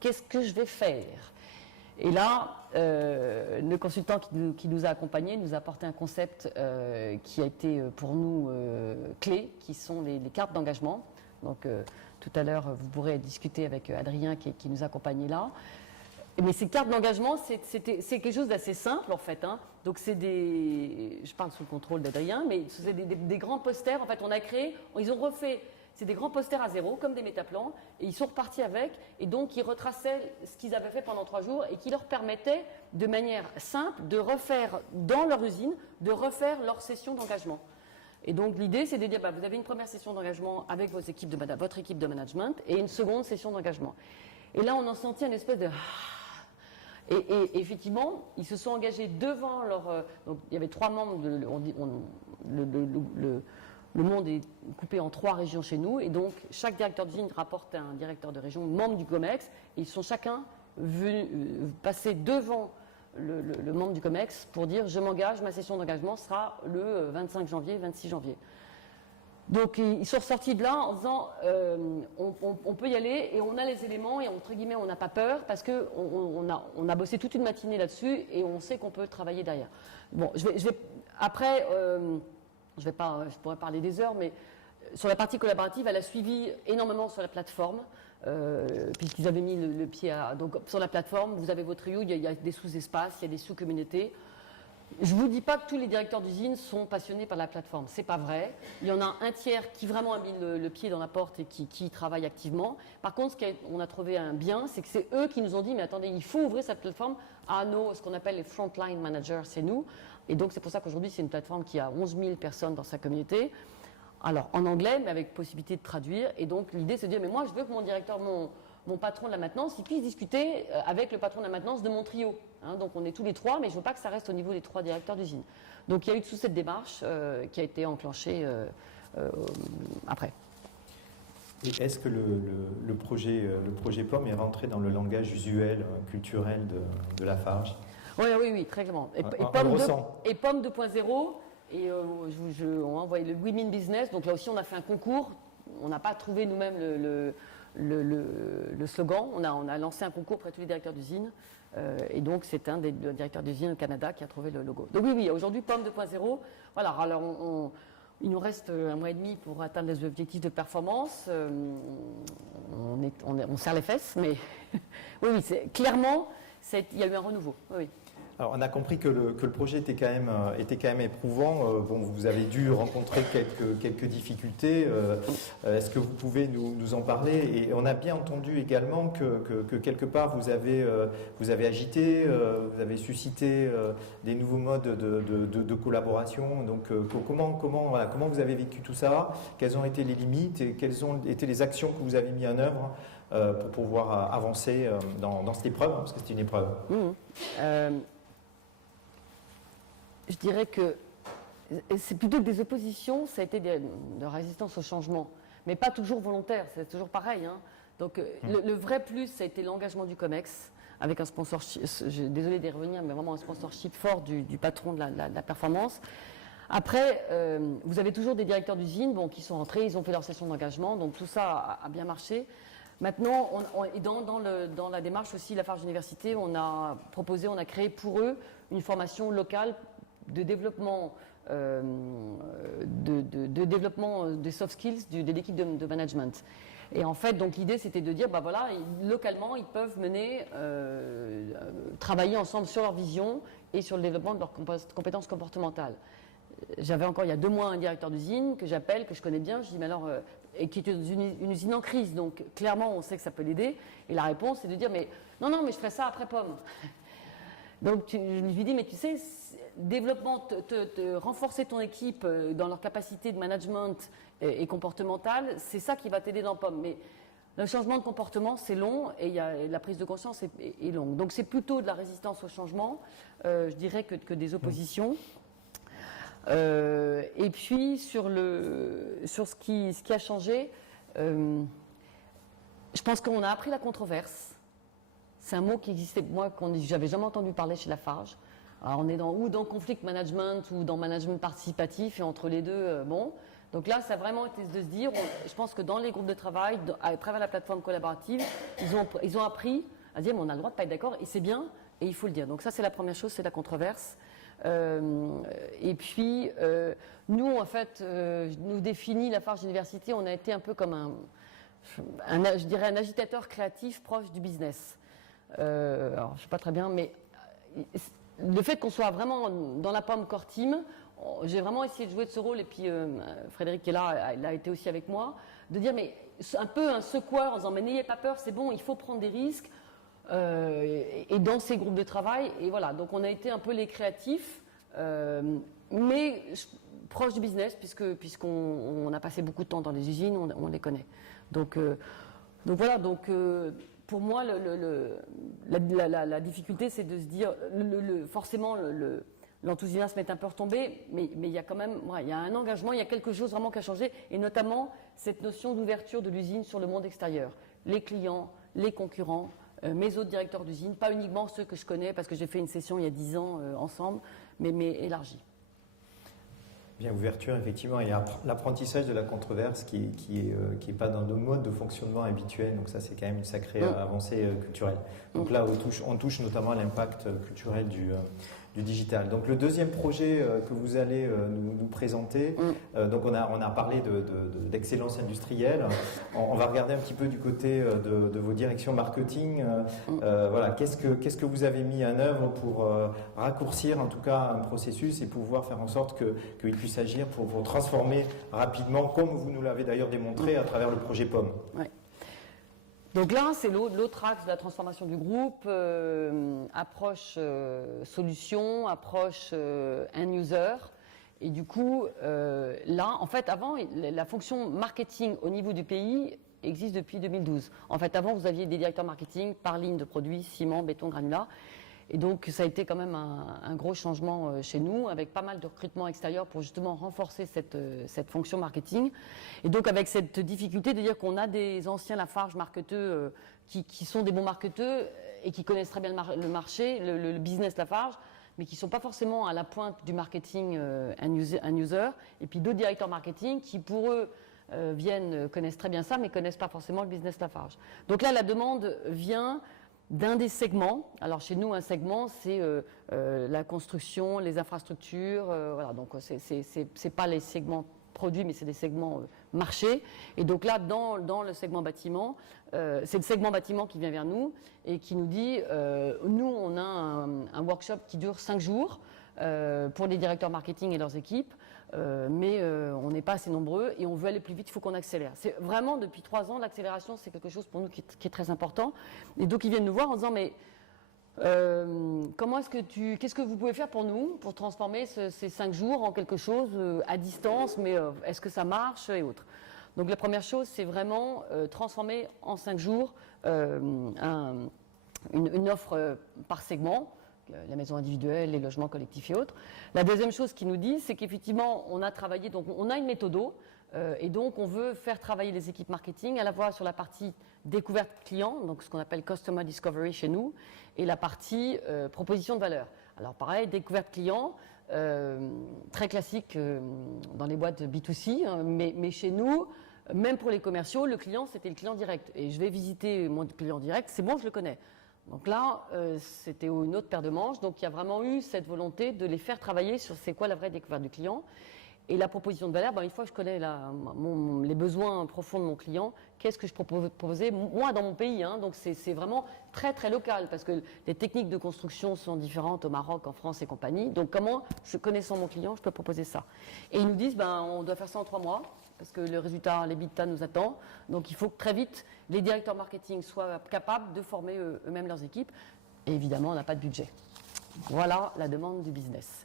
qu'est-ce que je vais faire ? Et là, le consultant qui nous a accompagnés nous a apporté un concept qui a été pour nous clé, qui sont les cartes d'engagement. Donc tout à l'heure, vous pourrez discuter avec Adrien qui nous accompagnait là. Mais ces cartes d'engagement, c'est quelque chose d'assez simple en fait. Hein. Donc c'est je parle sous le contrôle d'Adrien, mais c'est des grands posters. En fait, on a créé, ils ont refait. C'est des grands posters à zéro, comme des métaplans, et ils sont repartis avec, et donc ils retraçaient ce qu'ils avaient fait pendant 3 jours, et qui leur permettait, de manière simple, de refaire dans leur usine, de refaire leur session d'engagement. Et donc l'idée, c'est de dire, bah, vous avez une première session d'engagement avec votre équipe de management, et une seconde session d'engagement. Et là, on en sentit une espèce de... Et effectivement, ils se sont engagés devant leur... donc il y avait 3 membres, le monde est coupé en 3 régions chez nous, et donc chaque directeur d'usine rapporte à un directeur de région membre du COMEX, et ils sont chacun venus passer devant le membre du COMEX pour dire je m'engage, ma session d'engagement sera le 25 janvier, 26 janvier. Donc ils sont ressortis de là en disant on peut y aller et on a les éléments et entre guillemets on n'a pas peur parce que on a bossé toute une matinée là-dessus et on sait qu'on peut travailler derrière. Bon, après je pourrais parler des heures, mais sur la partie collaborative, elle a suivi énormément sur la plateforme, puisqu'ils avaient mis le pied donc sur la plateforme, vous avez votre review, il y a des sous-espaces, il y a des sous-communautés. Je ne vous dis pas que tous les directeurs d'usine sont passionnés par la plateforme, c'est pas vrai. Il y en a un tiers qui vraiment a mis le pied dans la porte et qui travaille activement. Par contre, on a trouvé un bien, c'est que c'est eux qui nous ont dit, mais attendez, il faut ouvrir cette plateforme à ce qu'on appelle les frontline managers, c'est nous. Et donc c'est pour ça qu'aujourd'hui c'est une plateforme qui a 11 000 personnes dans sa communauté. Alors en anglais, mais avec possibilité de traduire. Et donc l'idée c'est de dire, mais moi je veux que mon directeur, mon patron de la maintenance, il puisse discuter avec le patron de la maintenance de mon trio. Hein, donc on est tous les 3, mais je ne veux pas que ça reste au niveau des 3 directeurs d'usine. Donc il y a eu toute cette démarche qui a été enclenchée après. Et est-ce que le projet POM est rentré dans le langage usuel, culturel de Lafarge? Oui, très clairement. Et POM 2.0, et on a envoyé le Women Business, donc là aussi on a fait un concours, on n'a pas trouvé nous-mêmes le slogan, on a lancé un concours auprès de tous les directeurs d'usine, et donc c'est un des directeurs d'usine au Canada qui a trouvé le logo. Donc oui, aujourd'hui POM 2.0, voilà, alors il nous reste 1 mois et demi pour atteindre les objectifs de performance, on serre les fesses, mais oui, clairement, il y a eu un renouveau, oui. Alors, on a compris que le projet était quand même éprouvant. Bon, vous avez dû rencontrer quelques difficultés. Est-ce que vous pouvez nous en parler? Et on a bien entendu également que quelque part vous avez agité, vous avez suscité des nouveaux modes de collaboration. Donc, comment vous avez vécu tout ça? Quelles ont été les limites et quelles ont été les actions que vous avez mis en œuvre pour pouvoir avancer dans cette épreuve, parce que c'est une épreuve? Je dirais que c'est plutôt que des oppositions, ça a été de résistance au changement, mais pas toujours volontaire, c'est toujours pareil. Hein. Donc le vrai plus, ça a été l'engagement du COMEX, avec un sponsorship, désolé d'y revenir, mais vraiment un sponsorship fort du patron de la performance. Après, vous avez toujours des directeurs d'usine qui sont entrés, ils ont fait leur session d'engagement, donc tout ça a bien marché. Maintenant, dans la démarche aussi, Lafarge Université, on a créé pour eux une formation locale de développement, développement des soft skills de l'équipe de management. Et en fait, donc l'idée c'était de dire, localement, ils peuvent travailler ensemble sur leur vision et sur le développement de leurs compétences comportementales. J'avais encore il y a 2 mois un directeur d'usine que j'appelle, que je connais bien, je dis mais alors, et qui est une usine en crise, donc clairement on sait que ça peut l'aider. Et la réponse c'est de dire mais non, mais je ferai ça après POM. Donc je lui dis mais tu sais, développement, renforcer ton équipe dans leur capacité de management et comportementale, c'est ça qui va t'aider dans POM. Mais le changement de comportement c'est long et la prise de conscience est longue. Donc c'est plutôt de la résistance au changement, je dirais, que des oppositions. Et puis sur ce qui a changé, je pense qu'on a appris la controverse. C'est un mot qui existait, moi, j'avais jamais entendu parler chez Lafarge. Alors on est ou dans conflict management ou dans management participatif, et entre les deux, bon. Donc là, ça a vraiment été de se dire, je pense que dans les groupes de travail, à travers la plateforme collaborative, ils ont appris à dire, mais on a le droit de pas être d'accord, et c'est bien, et il faut le dire. Donc ça, c'est la première chose, c'est la controverse. Et puis, nous, en fait, nous définit Lafarge Université, on a été un peu comme je dirais un agitateur créatif proche du business. Alors, je ne sais pas très bien, mais le fait qu'on soit vraiment dans la POM Core Team, j'ai vraiment essayé de jouer de ce rôle, et puis Frédéric qui est là, il a été aussi avec moi, de dire, mais un peu un secoueur en disant, mais n'ayez pas peur, c'est bon, il faut prendre des risques. Et dans ces groupes de travail, et voilà, donc on a été un peu les créatifs, mais proches du business, puisqu'on a passé beaucoup de temps dans les usines, on les connaît. Donc voilà, pour moi, la difficulté, c'est de se dire, forcément, l'enthousiasme est un peu retombé, mais il y a quand même, il y a un engagement, il y a quelque chose vraiment qui a changé, et notamment cette notion d'ouverture de l'usine sur le monde extérieur. Les clients, les concurrents, mes autres directeurs d'usine, pas uniquement ceux que je connais, parce que j'ai fait une session il y a 10 ans ensemble, mais élargie. Bien, ouverture, effectivement, et l'apprentissage de la controverse qui est pas dans nos modes de fonctionnement habituels, donc ça c'est quand même une sacrée avancée culturelle. Donc là, on touche notamment à l'impact culturel du digital. Donc le deuxième projet que vous allez nous présenter, donc on a parlé d'excellence industrielle, on va regarder un petit peu du côté de vos directions marketing. Voilà, qu'est-ce que vous avez mis en œuvre pour raccourcir en tout cas un processus et pouvoir faire en sorte qu'il puisse agir pour vous transformer rapidement, comme vous nous l'avez d'ailleurs démontré à travers le projet POM. Ouais. Donc là, c'est l'autre axe de la transformation du groupe, approche solution, approche end-user. Et du coup, là, en fait, avant, la fonction marketing au niveau du pays existe depuis 2012. En fait, avant, vous aviez des directeurs marketing par ligne de produits, ciment, béton, granulat. Et donc, ça a été quand même un gros changement chez nous, avec pas mal de recrutements extérieurs pour justement renforcer cette fonction marketing. Et donc, avec cette difficulté de dire qu'on a des anciens Lafarge marketeux qui sont des bons marketeux et qui connaissent très bien le marché, le business Lafarge, mais qui ne sont pas forcément à la pointe du marketing end-user. Et puis d'autres directeurs marketing qui, pour eux, connaissent très bien ça, mais ne connaissent pas forcément le business Lafarge. Donc là, la demande vient d'un des segments. Alors chez nous, un segment, c'est la construction, les infrastructures. Voilà, donc c'est pas les segments produits, mais c'est des segments marchés. Et donc là, dans le segment bâtiment, c'est le segment bâtiment qui vient vers nous et qui nous dit, nous, on a un workshop qui dure 5 jours pour les directeurs marketing et leurs équipes, mais on n'est pas assez nombreux et on veut aller plus vite, il faut qu'on accélère. C'est vraiment, depuis 3 ans, l'accélération, c'est quelque chose pour nous qui est très important. Et donc, ils viennent nous voir en disant, mais qu'est-ce que vous pouvez faire pour nous, pour transformer ces 5 jours en quelque chose à distance, mais est-ce que ça marche et autres. Donc la première chose, c'est vraiment transformer en 5 jours une offre par segment, la maison individuelle, les logements collectifs et autres. La deuxième chose qu'ils nous disent, c'est qu'effectivement, on a travaillé, donc on a une méthodo, et donc on veut faire travailler les équipes marketing à la fois sur la partie découverte client, donc ce qu'on appelle Customer Discovery chez nous, et la partie proposition de valeur. Alors pareil, découverte client, très classique dans les boîtes B2C, hein, mais chez nous, même pour les commerciaux, le client, c'était le client direct. Et je vais visiter mon client direct, c'est bon, je le connais. Donc là, c'était une autre paire de manches. Donc il y a vraiment eu cette volonté de les faire travailler sur c'est quoi la vraie découverte du client. Et la proposition de valeur, une fois que je connais les besoins profonds de mon client, qu'est-ce que je proposais moi dans mon pays, hein, donc c'est vraiment très très local parce que les techniques de construction sont différentes au Maroc, en France et compagnie. Donc comment, connaissant mon client, je peux proposer ça. Et ils nous disent, on doit faire ça en 3 mois parce que le résultat, l'EBITDA nous attend. Donc il faut que très vite les directeurs marketing soient capables de former eux-mêmes leurs équipes. Et évidemment, on n'a pas de budget. Voilà la demande du business.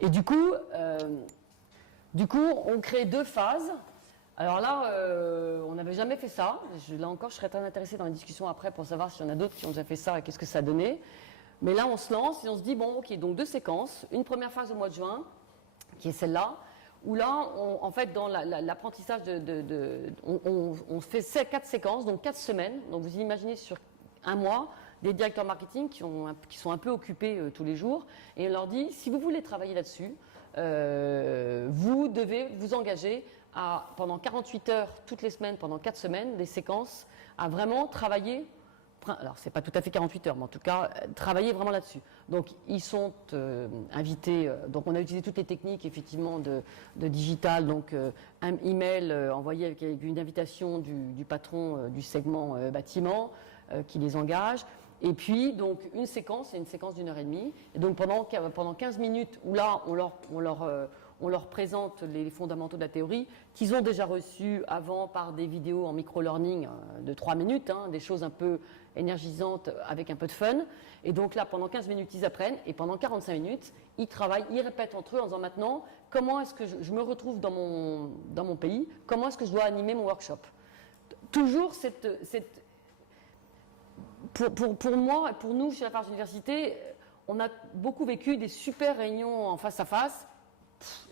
Et du coup, on crée 2 phases. Alors là, on n'avait jamais fait ça. Là encore, je serais très intéressée dans les discussions après pour savoir s'il y en a d'autres qui ont déjà fait ça et qu'est-ce que ça a donné. Mais là, on se lance et on se dit, ok, donc 2 séquences. Une première phase au mois de juin, qui est celle-là, où là, en fait, dans l'apprentissage on fait 4 séquences, donc 4 semaines. Donc vous imaginez sur 1 mois, des directeurs marketing qui sont un peu occupés tous les jours, et on leur dit, si vous voulez travailler là-dessus, vous devez vous engager à, pendant 48 heures, toutes les semaines, pendant 4 semaines, des séquences, à vraiment travailler, alors c'est pas tout à fait 48 heures, mais en tout cas, travailler vraiment là-dessus. Donc ils sont invités, donc on a utilisé toutes les techniques effectivement de digital, donc un email envoyé avec une invitation du patron du segment bâtiment qui les engage. Et puis, donc, une séquence, c'est une séquence d'1 heure et demie. Et donc, pendant 15 minutes, où là, on leur présente les fondamentaux de la théorie, qu'ils ont déjà reçus avant par des vidéos en micro-learning de 3 minutes, hein, des choses un peu énergisantes avec un peu de fun. Et donc là, pendant 15 minutes, ils apprennent. Et pendant 45 minutes, ils travaillent, ils répètent entre eux en disant maintenant, comment est-ce que je me retrouve dans mon pays, comment est-ce que je dois animer mon workshop. Toujours pour moi et pour nous, chez Lafarge Université, on a beaucoup vécu des super réunions en face à face.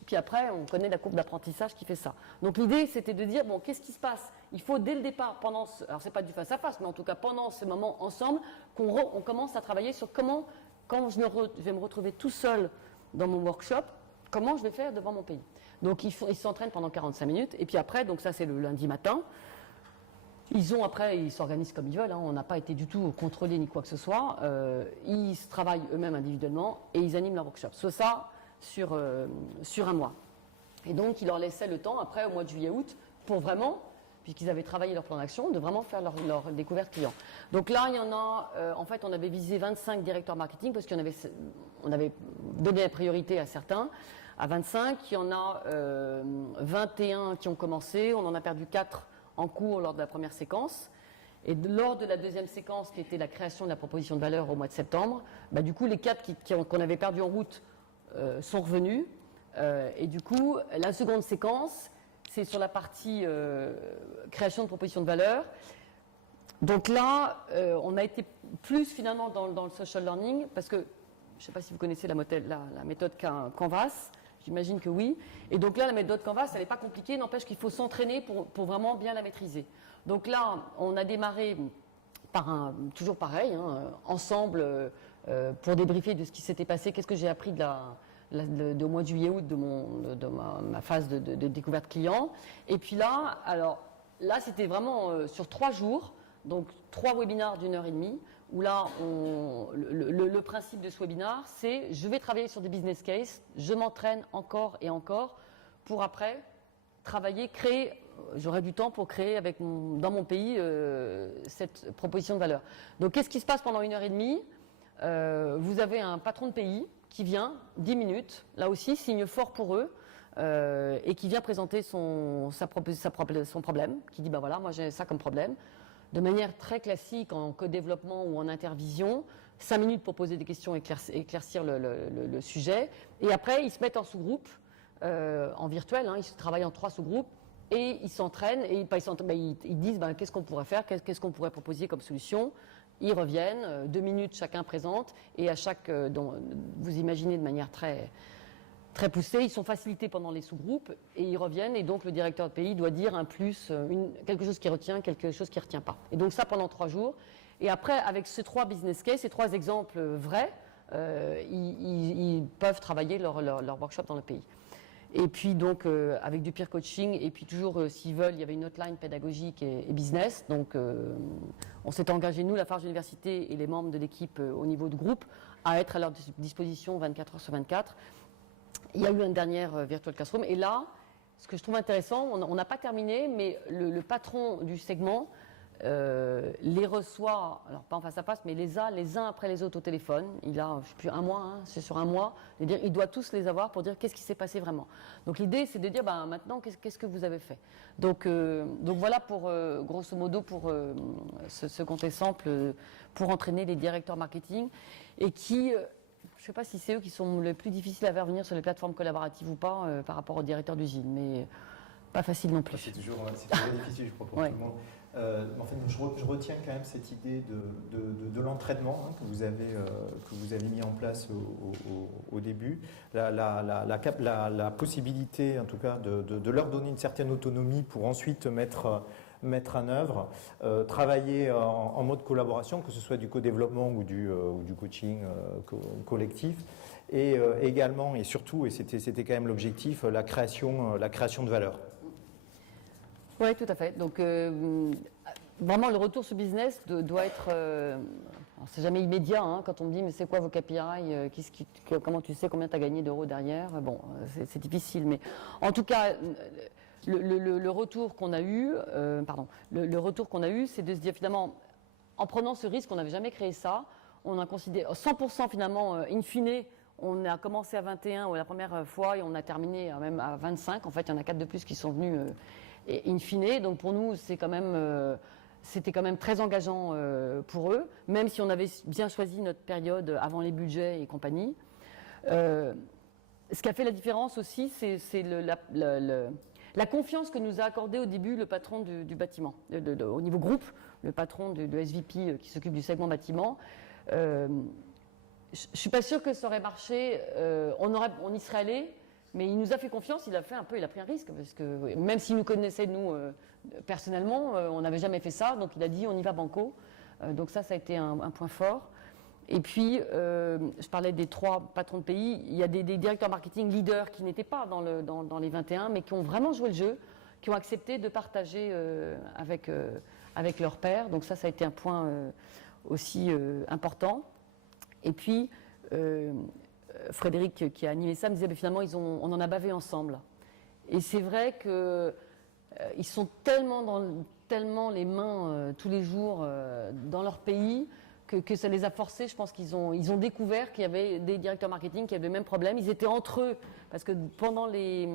Puis après, on connaît la courbe d'apprentissage qui fait ça. Donc l'idée, c'était de dire, bon, qu'est-ce qui se passe? Il faut dès le départ, alors c'est pas du face à face, mais en tout cas pendant ce moment ensemble, on commence à travailler sur comment, quand je vais me retrouver tout seul dans mon workshop, comment je vais faire devant mon pays. Donc ils s'entraînent pendant 45 minutes, et puis après, donc ça c'est le lundi matin, ils s'organisent comme ils veulent, hein, on n'a pas été du tout contrôlés ni quoi que ce soit, ils travaillent eux-mêmes individuellement, et ils animent leur workshop. Soit ça, sur un mois. Et donc, il leur laissait le temps, après, au mois de juillet-août, pour vraiment, puisqu'ils avaient travaillé leur plan d'action, de vraiment faire leur découverte client. Donc là, il y en a, en fait, on avait visé 25 directeurs marketing, parce on avait donné la priorité à certains, à 25, il y en a 21 qui ont commencé, on en a perdu 4 en cours lors de la première séquence. Et lors de la deuxième séquence, qui était la création de la proposition de valeur au mois de septembre, bah, du coup, les 4 qu'on avait perdus en route sont revenus. Et du coup, la seconde séquence, c'est sur la partie création de proposition de valeur. Donc là, on a été plus finalement dans le social learning, parce que, je ne sais pas si vous connaissez la méthode Canvas, j'imagine que oui. Et donc là, la méthode Canvas, elle n'est pas compliquée, n'empêche qu'il faut s'entraîner pour vraiment bien la maîtriser. Donc là, on a démarré toujours pareil, hein, ensemble, pour débriefer de ce qui s'était passé, qu'est-ce que j'ai appris au mois de juillet-août de ma phase de découverte client. Et puis là, c'était vraiment sur 3 jours, donc 3 webinars d'1h30, où là, le principe de ce webinar, c'est je vais travailler sur des business cases, je m'entraîne encore et encore pour après travailler, créer, j'aurai du temps pour créer dans mon pays cette proposition de valeur. Donc qu'est-ce qui se passe pendant 1h30 ? Vous avez un patron de pays qui vient, 10 minutes, là aussi, signe fort pour eux, et qui vient présenter son problème, qui dit, ben voilà, moi j'ai ça comme problème, de manière très classique en co-développement ou en intervision, 5 minutes pour poser des questions, éclaircir le sujet, et après ils se mettent en sous-groupe, en virtuel, hein, ils se travaillent en 3 sous-groupes, et ils s'entraînent, et ils disent qu'est-ce qu'on pourrait faire, qu'est-ce qu'on pourrait proposer comme solution. Ils reviennent, 2 minutes chacun présente, et à chaque, vous imaginez de manière très, très poussée, ils sont facilités pendant les sous-groupes, et ils reviennent, et donc le directeur de pays doit dire un plus, quelque chose qui retient, quelque chose qui ne retient pas. Et donc ça pendant 3 jours. Et après, avec ces 3 business cases, ces 3 exemples vrais, ils peuvent travailler leur workshop dans le pays. Et puis donc avec du peer coaching, et puis toujours s'ils veulent, il y avait une hotline pédagogique et business. Donc on s'est engagé, nous, Lafarge Université et les membres de l'équipe au niveau de groupe, à être à leur disposition 24 heures sur 24. Il y a eu une dernière virtual classroom. Et là, ce que je trouve intéressant, on n'a pas terminé, mais le patron du segment les reçoit, alors pas en face à face, mais les uns après les autres au téléphone. Il a, je ne sais plus, un mois, hein, c'est sur un mois. Il doit tous les avoir pour dire qu'est-ce qui s'est passé vraiment. Donc l'idée, c'est de dire, maintenant, qu'est-ce que vous avez fait. Donc voilà pour, grosso modo, pour ce contre-exemple, pour entraîner les directeurs marketing, et qui, je ne sais pas si c'est eux qui sont les plus difficiles à faire venir sur les plateformes collaboratives ou pas, par rapport aux directeurs d'usine, mais pas facile non plus. C'est toujours difficile, je crois, pour tout le monde. En fait, je retiens quand même cette idée de l'entraînement, hein, que vous avez mis en place au début, la possibilité, en tout cas, de leur donner une certaine autonomie pour ensuite mettre en œuvre, travailler en mode collaboration, que ce soit du co-développement ou du coaching collectif, et également et surtout, et c'était quand même l'objectif, la création de valeur. Oui, tout à fait. Donc, vraiment, le retour sur business doit être... c'est jamais immédiat, hein, quand on me dit, mais c'est quoi vos KPI, comment tu sais combien tu as gagné d'euros derrière. Bon, c'est difficile, mais en tout cas, le retour qu'on a eu, c'est de se dire, finalement, en prenant ce risque, on n'avait jamais créé ça, on a considéré 100% finalement, in fine, on a commencé à 21 la première fois et on a terminé même à 25. En fait, il y en a 4 de plus qui sont venus in fine. Donc pour nous, c'était quand même très engageant pour eux, même si on avait bien choisi notre période avant les budgets et compagnie. Ce qui a fait la différence aussi, c'est la confiance que nous a accordée au début le patron du bâtiment, au niveau groupe, le patron de SVP qui s'occupe du segment bâtiment. Je ne suis pas sûre que ça aurait marché, on y serait allé, mais il nous a fait confiance, il a pris un risque, parce que même s'il nous connaissait, nous, personnellement, on n'avait jamais fait ça, donc il a dit on y va banco. Donc ça a été un point fort. Et puis, je parlais des 3 patrons de pays, il y a des directeurs marketing leaders qui n'étaient pas dans les 21, mais qui ont vraiment joué le jeu, qui ont accepté de partager avec leurs pairs. Donc ça a été un point aussi important. Et puis, Frédéric, qui a animé ça, me disait finalement, on en a bavé ensemble. Et c'est vrai qu'ils sont tellement les mains tous les jours dans leur pays que ça les a forcés. Je pense qu'ils ont découvert qu'il y avait des directeurs marketing qui avaient le même problème. Ils étaient entre eux, parce que pendant les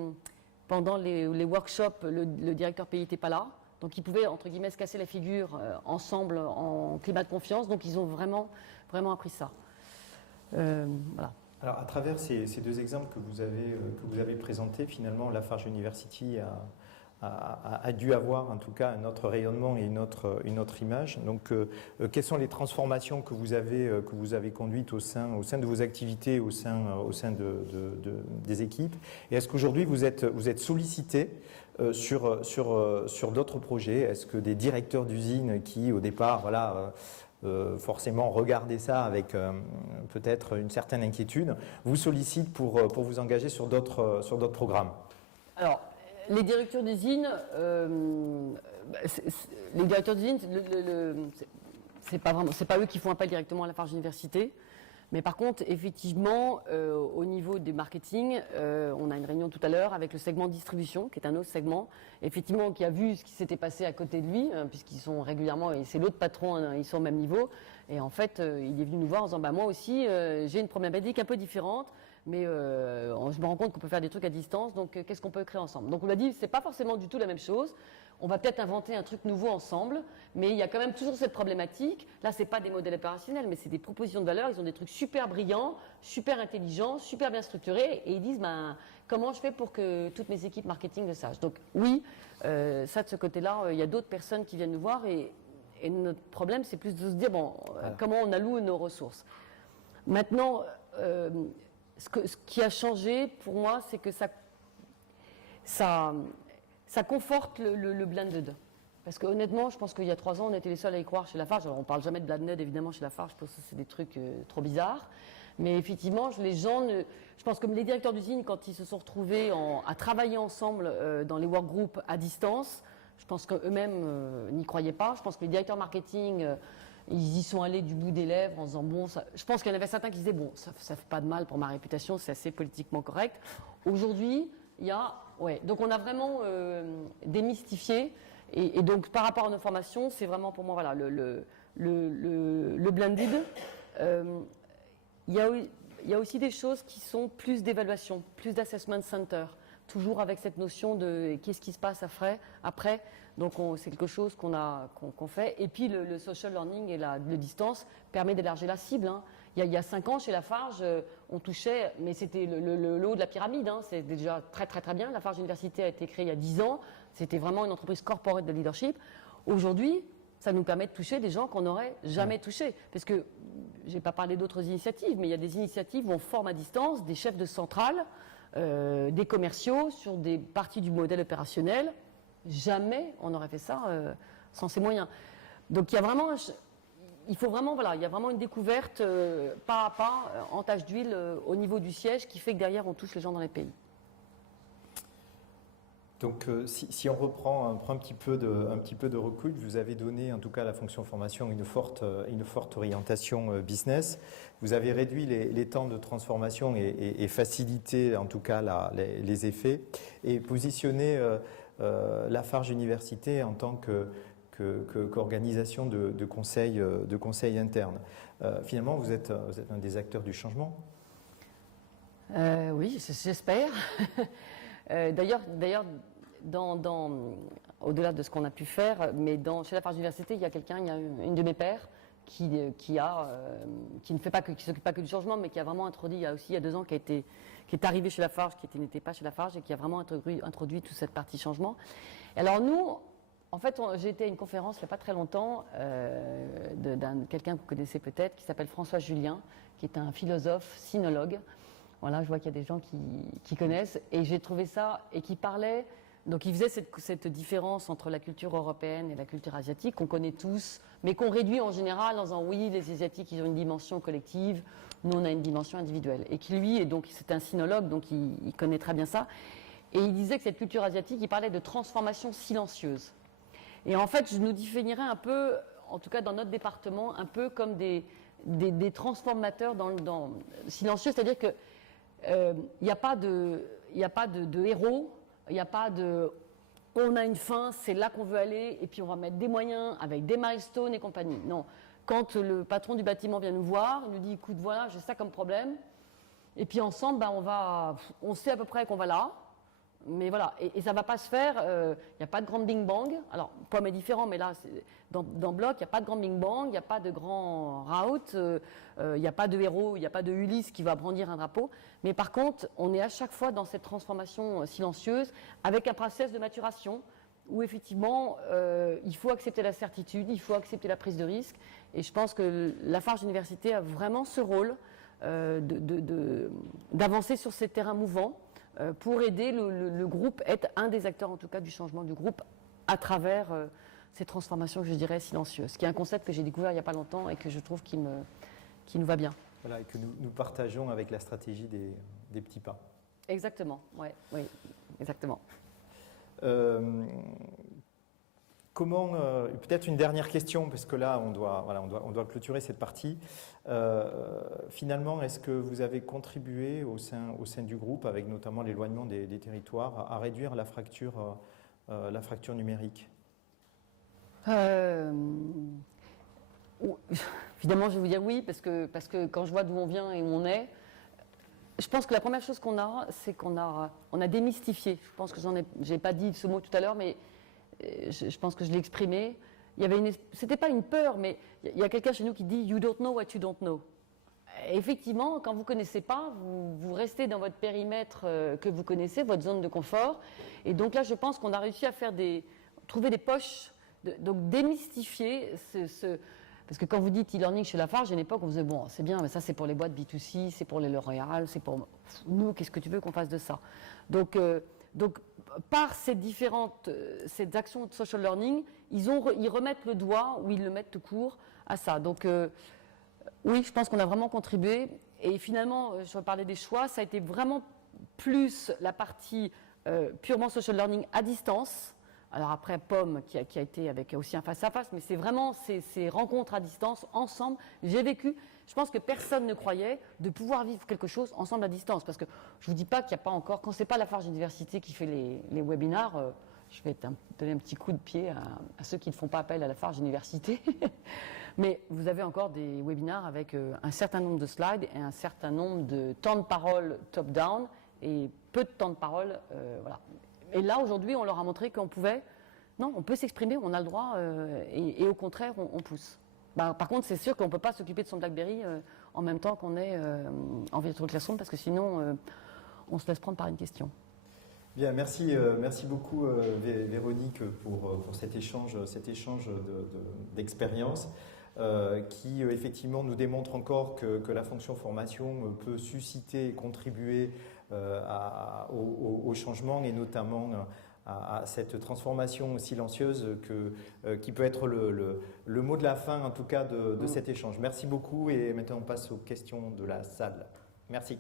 workshops, le directeur pays n'était pas là. Donc ils pouvaient, entre guillemets, se casser la figure ensemble en climat de confiance. Donc ils ont vraiment appris ça. Voilà. Alors, à travers ces 2 exemples que vous avez présentés, finalement, Lafarge University a dû avoir, en tout cas, un autre rayonnement et une autre image. Donc, quelles sont les transformations que vous avez conduites au sein de vos activités, au sein des équipes? Et est-ce qu'aujourd'hui, vous êtes sollicité sur d'autres projets? Est-ce que des directeurs d'usines qui, au départ, forcément regarder ça avec peut-être une certaine inquiétude, vous sollicite pour vous engager sur d'autres programmes? Alors, les directeurs d'usine, c'est pas eux qui font appel directement à Lafarge Université. Mais par contre, effectivement, au niveau du marketing, on a une réunion tout à l'heure avec le segment distribution, qui est un autre segment, effectivement, qui a vu ce qui s'était passé à côté de lui, puisqu'ils sont régulièrement, et c'est l'autre patron, ils sont au même niveau. Et en fait, il est venu nous voir en disant, moi aussi, j'ai une problématique un peu différente, mais je me rends compte qu'on peut faire des trucs à distance, donc qu'est-ce qu'on peut créer ensemble? Donc on a dit, c'est pas forcément du tout la même chose. On va peut-être inventer un truc nouveau ensemble, mais il y a quand même toujours cette problématique. Là, c'est pas des modèles opérationnels, mais c'est des propositions de valeur. Ils ont des trucs super brillants, super intelligents, super bien structurés, et ils disent, comment je fais pour que toutes mes équipes marketing le sachent? Donc oui, ça de ce côté-là, il y a d'autres personnes qui viennent nous voir, et notre problème, c'est plus de se dire, comment on alloue nos ressources. Maintenant, ce qui a changé pour moi, c'est que ça conforte le blended. Parce que honnêtement, je pense qu'il y a 3 ans, on était les seuls à y croire chez Lafarge. Alors on ne parle jamais de blended évidemment chez Lafarge, parce que c'est des trucs trop bizarres. Mais effectivement, je pense que les directeurs d'usine, quand ils se sont retrouvés à travailler ensemble dans les workgroups à distance, je pense qu'eux-mêmes n'y croyaient pas. Je pense que les directeurs marketing, ils y sont allés du bout des lèvres en disant je pense qu'il y en avait certains qui disaient ça fait pas de mal pour ma réputation, c'est assez politiquement correct. Aujourd'hui, donc on a vraiment démystifié, et donc par rapport à nos formations, c'est vraiment pour moi le blended. Il y a aussi des choses qui sont plus d'évaluation, plus d'assessment center, toujours avec cette notion de qu'est-ce qui se passe après. Donc c'est quelque chose qu'on fait. Et puis le social learning et le distance permet d'élargir la cible. Il y a 5 ans, chez Lafarge, on touchait, mais c'était le haut de la pyramide. C'est déjà très très très bien. Lafarge Université a été créée il y a 10 ans. C'était vraiment une entreprise corporate de leadership. Aujourd'hui, ça nous permet de toucher des gens qu'on n'aurait jamais touchés. Parce que, je n'ai pas parlé d'autres initiatives, mais il y a des initiatives où on forme à distance des chefs de centrale, des commerciaux sur des parties du modèle opérationnel. Jamais on n'aurait fait ça sans ces moyens. Donc il y a vraiment il y a vraiment une découverte pas à pas, en tâche d'huile au niveau du siège, qui fait que derrière on touche les gens dans les pays. Donc si on reprend, on prend un petit peu de recul, vous avez donné en tout cas à la fonction formation une forte orientation business. Vous avez réduit les temps de transformation et facilité en tout cas les effets, et positionné Lafarge Université en tant qu'organisation de conseil interne. Finalement, vous êtes un des acteurs du changement. Oui, j'espère. D'ailleurs, au-delà de ce qu'on a pu faire, mais chez Lafarge Université, il y a une de mes pairs qui ne fait pas qui s'occupe pas que du changement, mais qui a vraiment introduit, il y a 2 ans, qui est arrivé chez Lafarge, qui n'était pas chez Lafarge, et qui a vraiment introduit toute cette partie changement. Et alors nous, en fait, j'ai été à une conférence il n'y a pas très longtemps quelqu'un que vous connaissez peut-être, qui s'appelle François Julien, qui est un philosophe, sinologue. Voilà, je vois qu'il y a des gens qui connaissent, et j'ai trouvé ça, et qui parlait. Donc il faisait cette différence entre la culture européenne et la culture asiatique, qu'on connaît tous, mais qu'on réduit en général en disant oui, les Asiatiques, ils ont une dimension collective, nous on a une dimension individuelle. Et qui lui, c'est un sinologue, donc il connaît très bien ça. Et il disait que cette culture asiatique, il parlait de transformation silencieuse. Et en fait, je nous définirais un peu, en tout cas dans notre département, un peu comme des transformateurs silencieux, c'est-à-dire que il n'y a pas de héros. Il n'y a pas de « on a une fin, c'est là qu'on veut aller, et puis on va mettre des moyens avec des milestones et compagnie ». Non. Quand le patron du bâtiment vient nous voir, il nous dit « écoute, voilà, j'ai ça comme problème ». Et puis ensemble, on sait à peu près qu'on va là. Mais voilà, et ça ne va pas se faire, il n'y a pas de grand bing bang. Alors, Pomme est différent, mais là, dans Bloc, il n'y a pas de grand bing bang, il n'y a pas de grand route, il n'y a pas de héros, il n'y a pas de Ulysse qui va brandir un drapeau. Mais par contre, on est à chaque fois dans cette transformation silencieuse, avec un process de maturation, où effectivement, il faut accepter la certitude, il faut accepter la prise de risque. Et je pense que Lafarge Université a vraiment ce rôle d'avancer sur ces terrains mouvants, pour aider le groupe, être un des acteurs en tout cas du changement du groupe à travers ces transformations, je dirais, silencieuses, qui est un concept que j'ai découvert il n'y a pas longtemps et que je trouve qui nous va bien. Voilà, et que nous partageons avec la stratégie des petits pas. Exactement, oui, exactement. Comment, peut-être une dernière question, parce que là, on doit clôturer cette partie. Finalement, est-ce que vous avez contribué au sein du groupe, avec notamment l'éloignement des territoires, à réduire la fracture numérique ? Évidemment, je vais vous dire oui, parce que quand je vois d'où on vient et où on est, je pense que la première chose qu'on a, c'est qu'on a démystifié. Je pense que j'ai pas dit ce mot tout à l'heure, mais je pense que je l'ai exprimé. C'était pas une peur, mais il y a quelqu'un chez nous qui dit « You don't know what you don't know ». Effectivement, quand vous ne connaissez pas, vous restez dans votre périmètre que vous connaissez, votre zone de confort. Et donc là, je pense qu'on a réussi à trouver des poches, donc démystifier parce que quand vous dites e-learning chez Lafarge, à une époque, on faisait bon, c'est bien, mais ça c'est pour les boîtes B2C, c'est pour les L'Oréal, c'est pour nous, qu'est-ce que tu veux qu'on fasse de ça ? Donc par ces actions de social learning, ils remettent le doigt, ou ils le mettent tout court, à ça. Donc oui, je pense qu'on a vraiment contribué. Et finalement, je vais parler des choix, ça a été vraiment plus la partie purement social learning à distance. Alors après, Pomme, qui a été avec aussi un face-à-face, mais c'est vraiment ces rencontres à distance, ensemble. J'ai vécu, je pense que personne ne croyait de pouvoir vivre quelque chose ensemble à distance. Parce que je ne vous dis pas qu'il n'y a pas encore, quand ce n'est pas Lafarge Université qui fait les webinars, je vais donner un petit coup de pied à ceux qui ne font pas appel à Lafarge Université. Mais vous avez encore des webinars avec un certain nombre de slides et un certain nombre de temps de parole top-down et peu de temps de parole, voilà. Et là, aujourd'hui, on leur a montré qu'on pouvait, non, on peut s'exprimer, on a le droit, et au contraire, on pousse. Par contre, c'est sûr qu'on ne peut pas s'occuper de son BlackBerry en même temps qu'on est en virtual classroom, parce que sinon, on se laisse prendre par une question. Bien, merci beaucoup Véronique pour cet échange d'expérience qui effectivement nous démontre encore que la fonction formation peut susciter et contribuer au changement et notamment à cette transformation silencieuse qui peut être le mot de la fin en tout cas de cet échange. Merci beaucoup et maintenant on passe aux questions de la salle. Merci.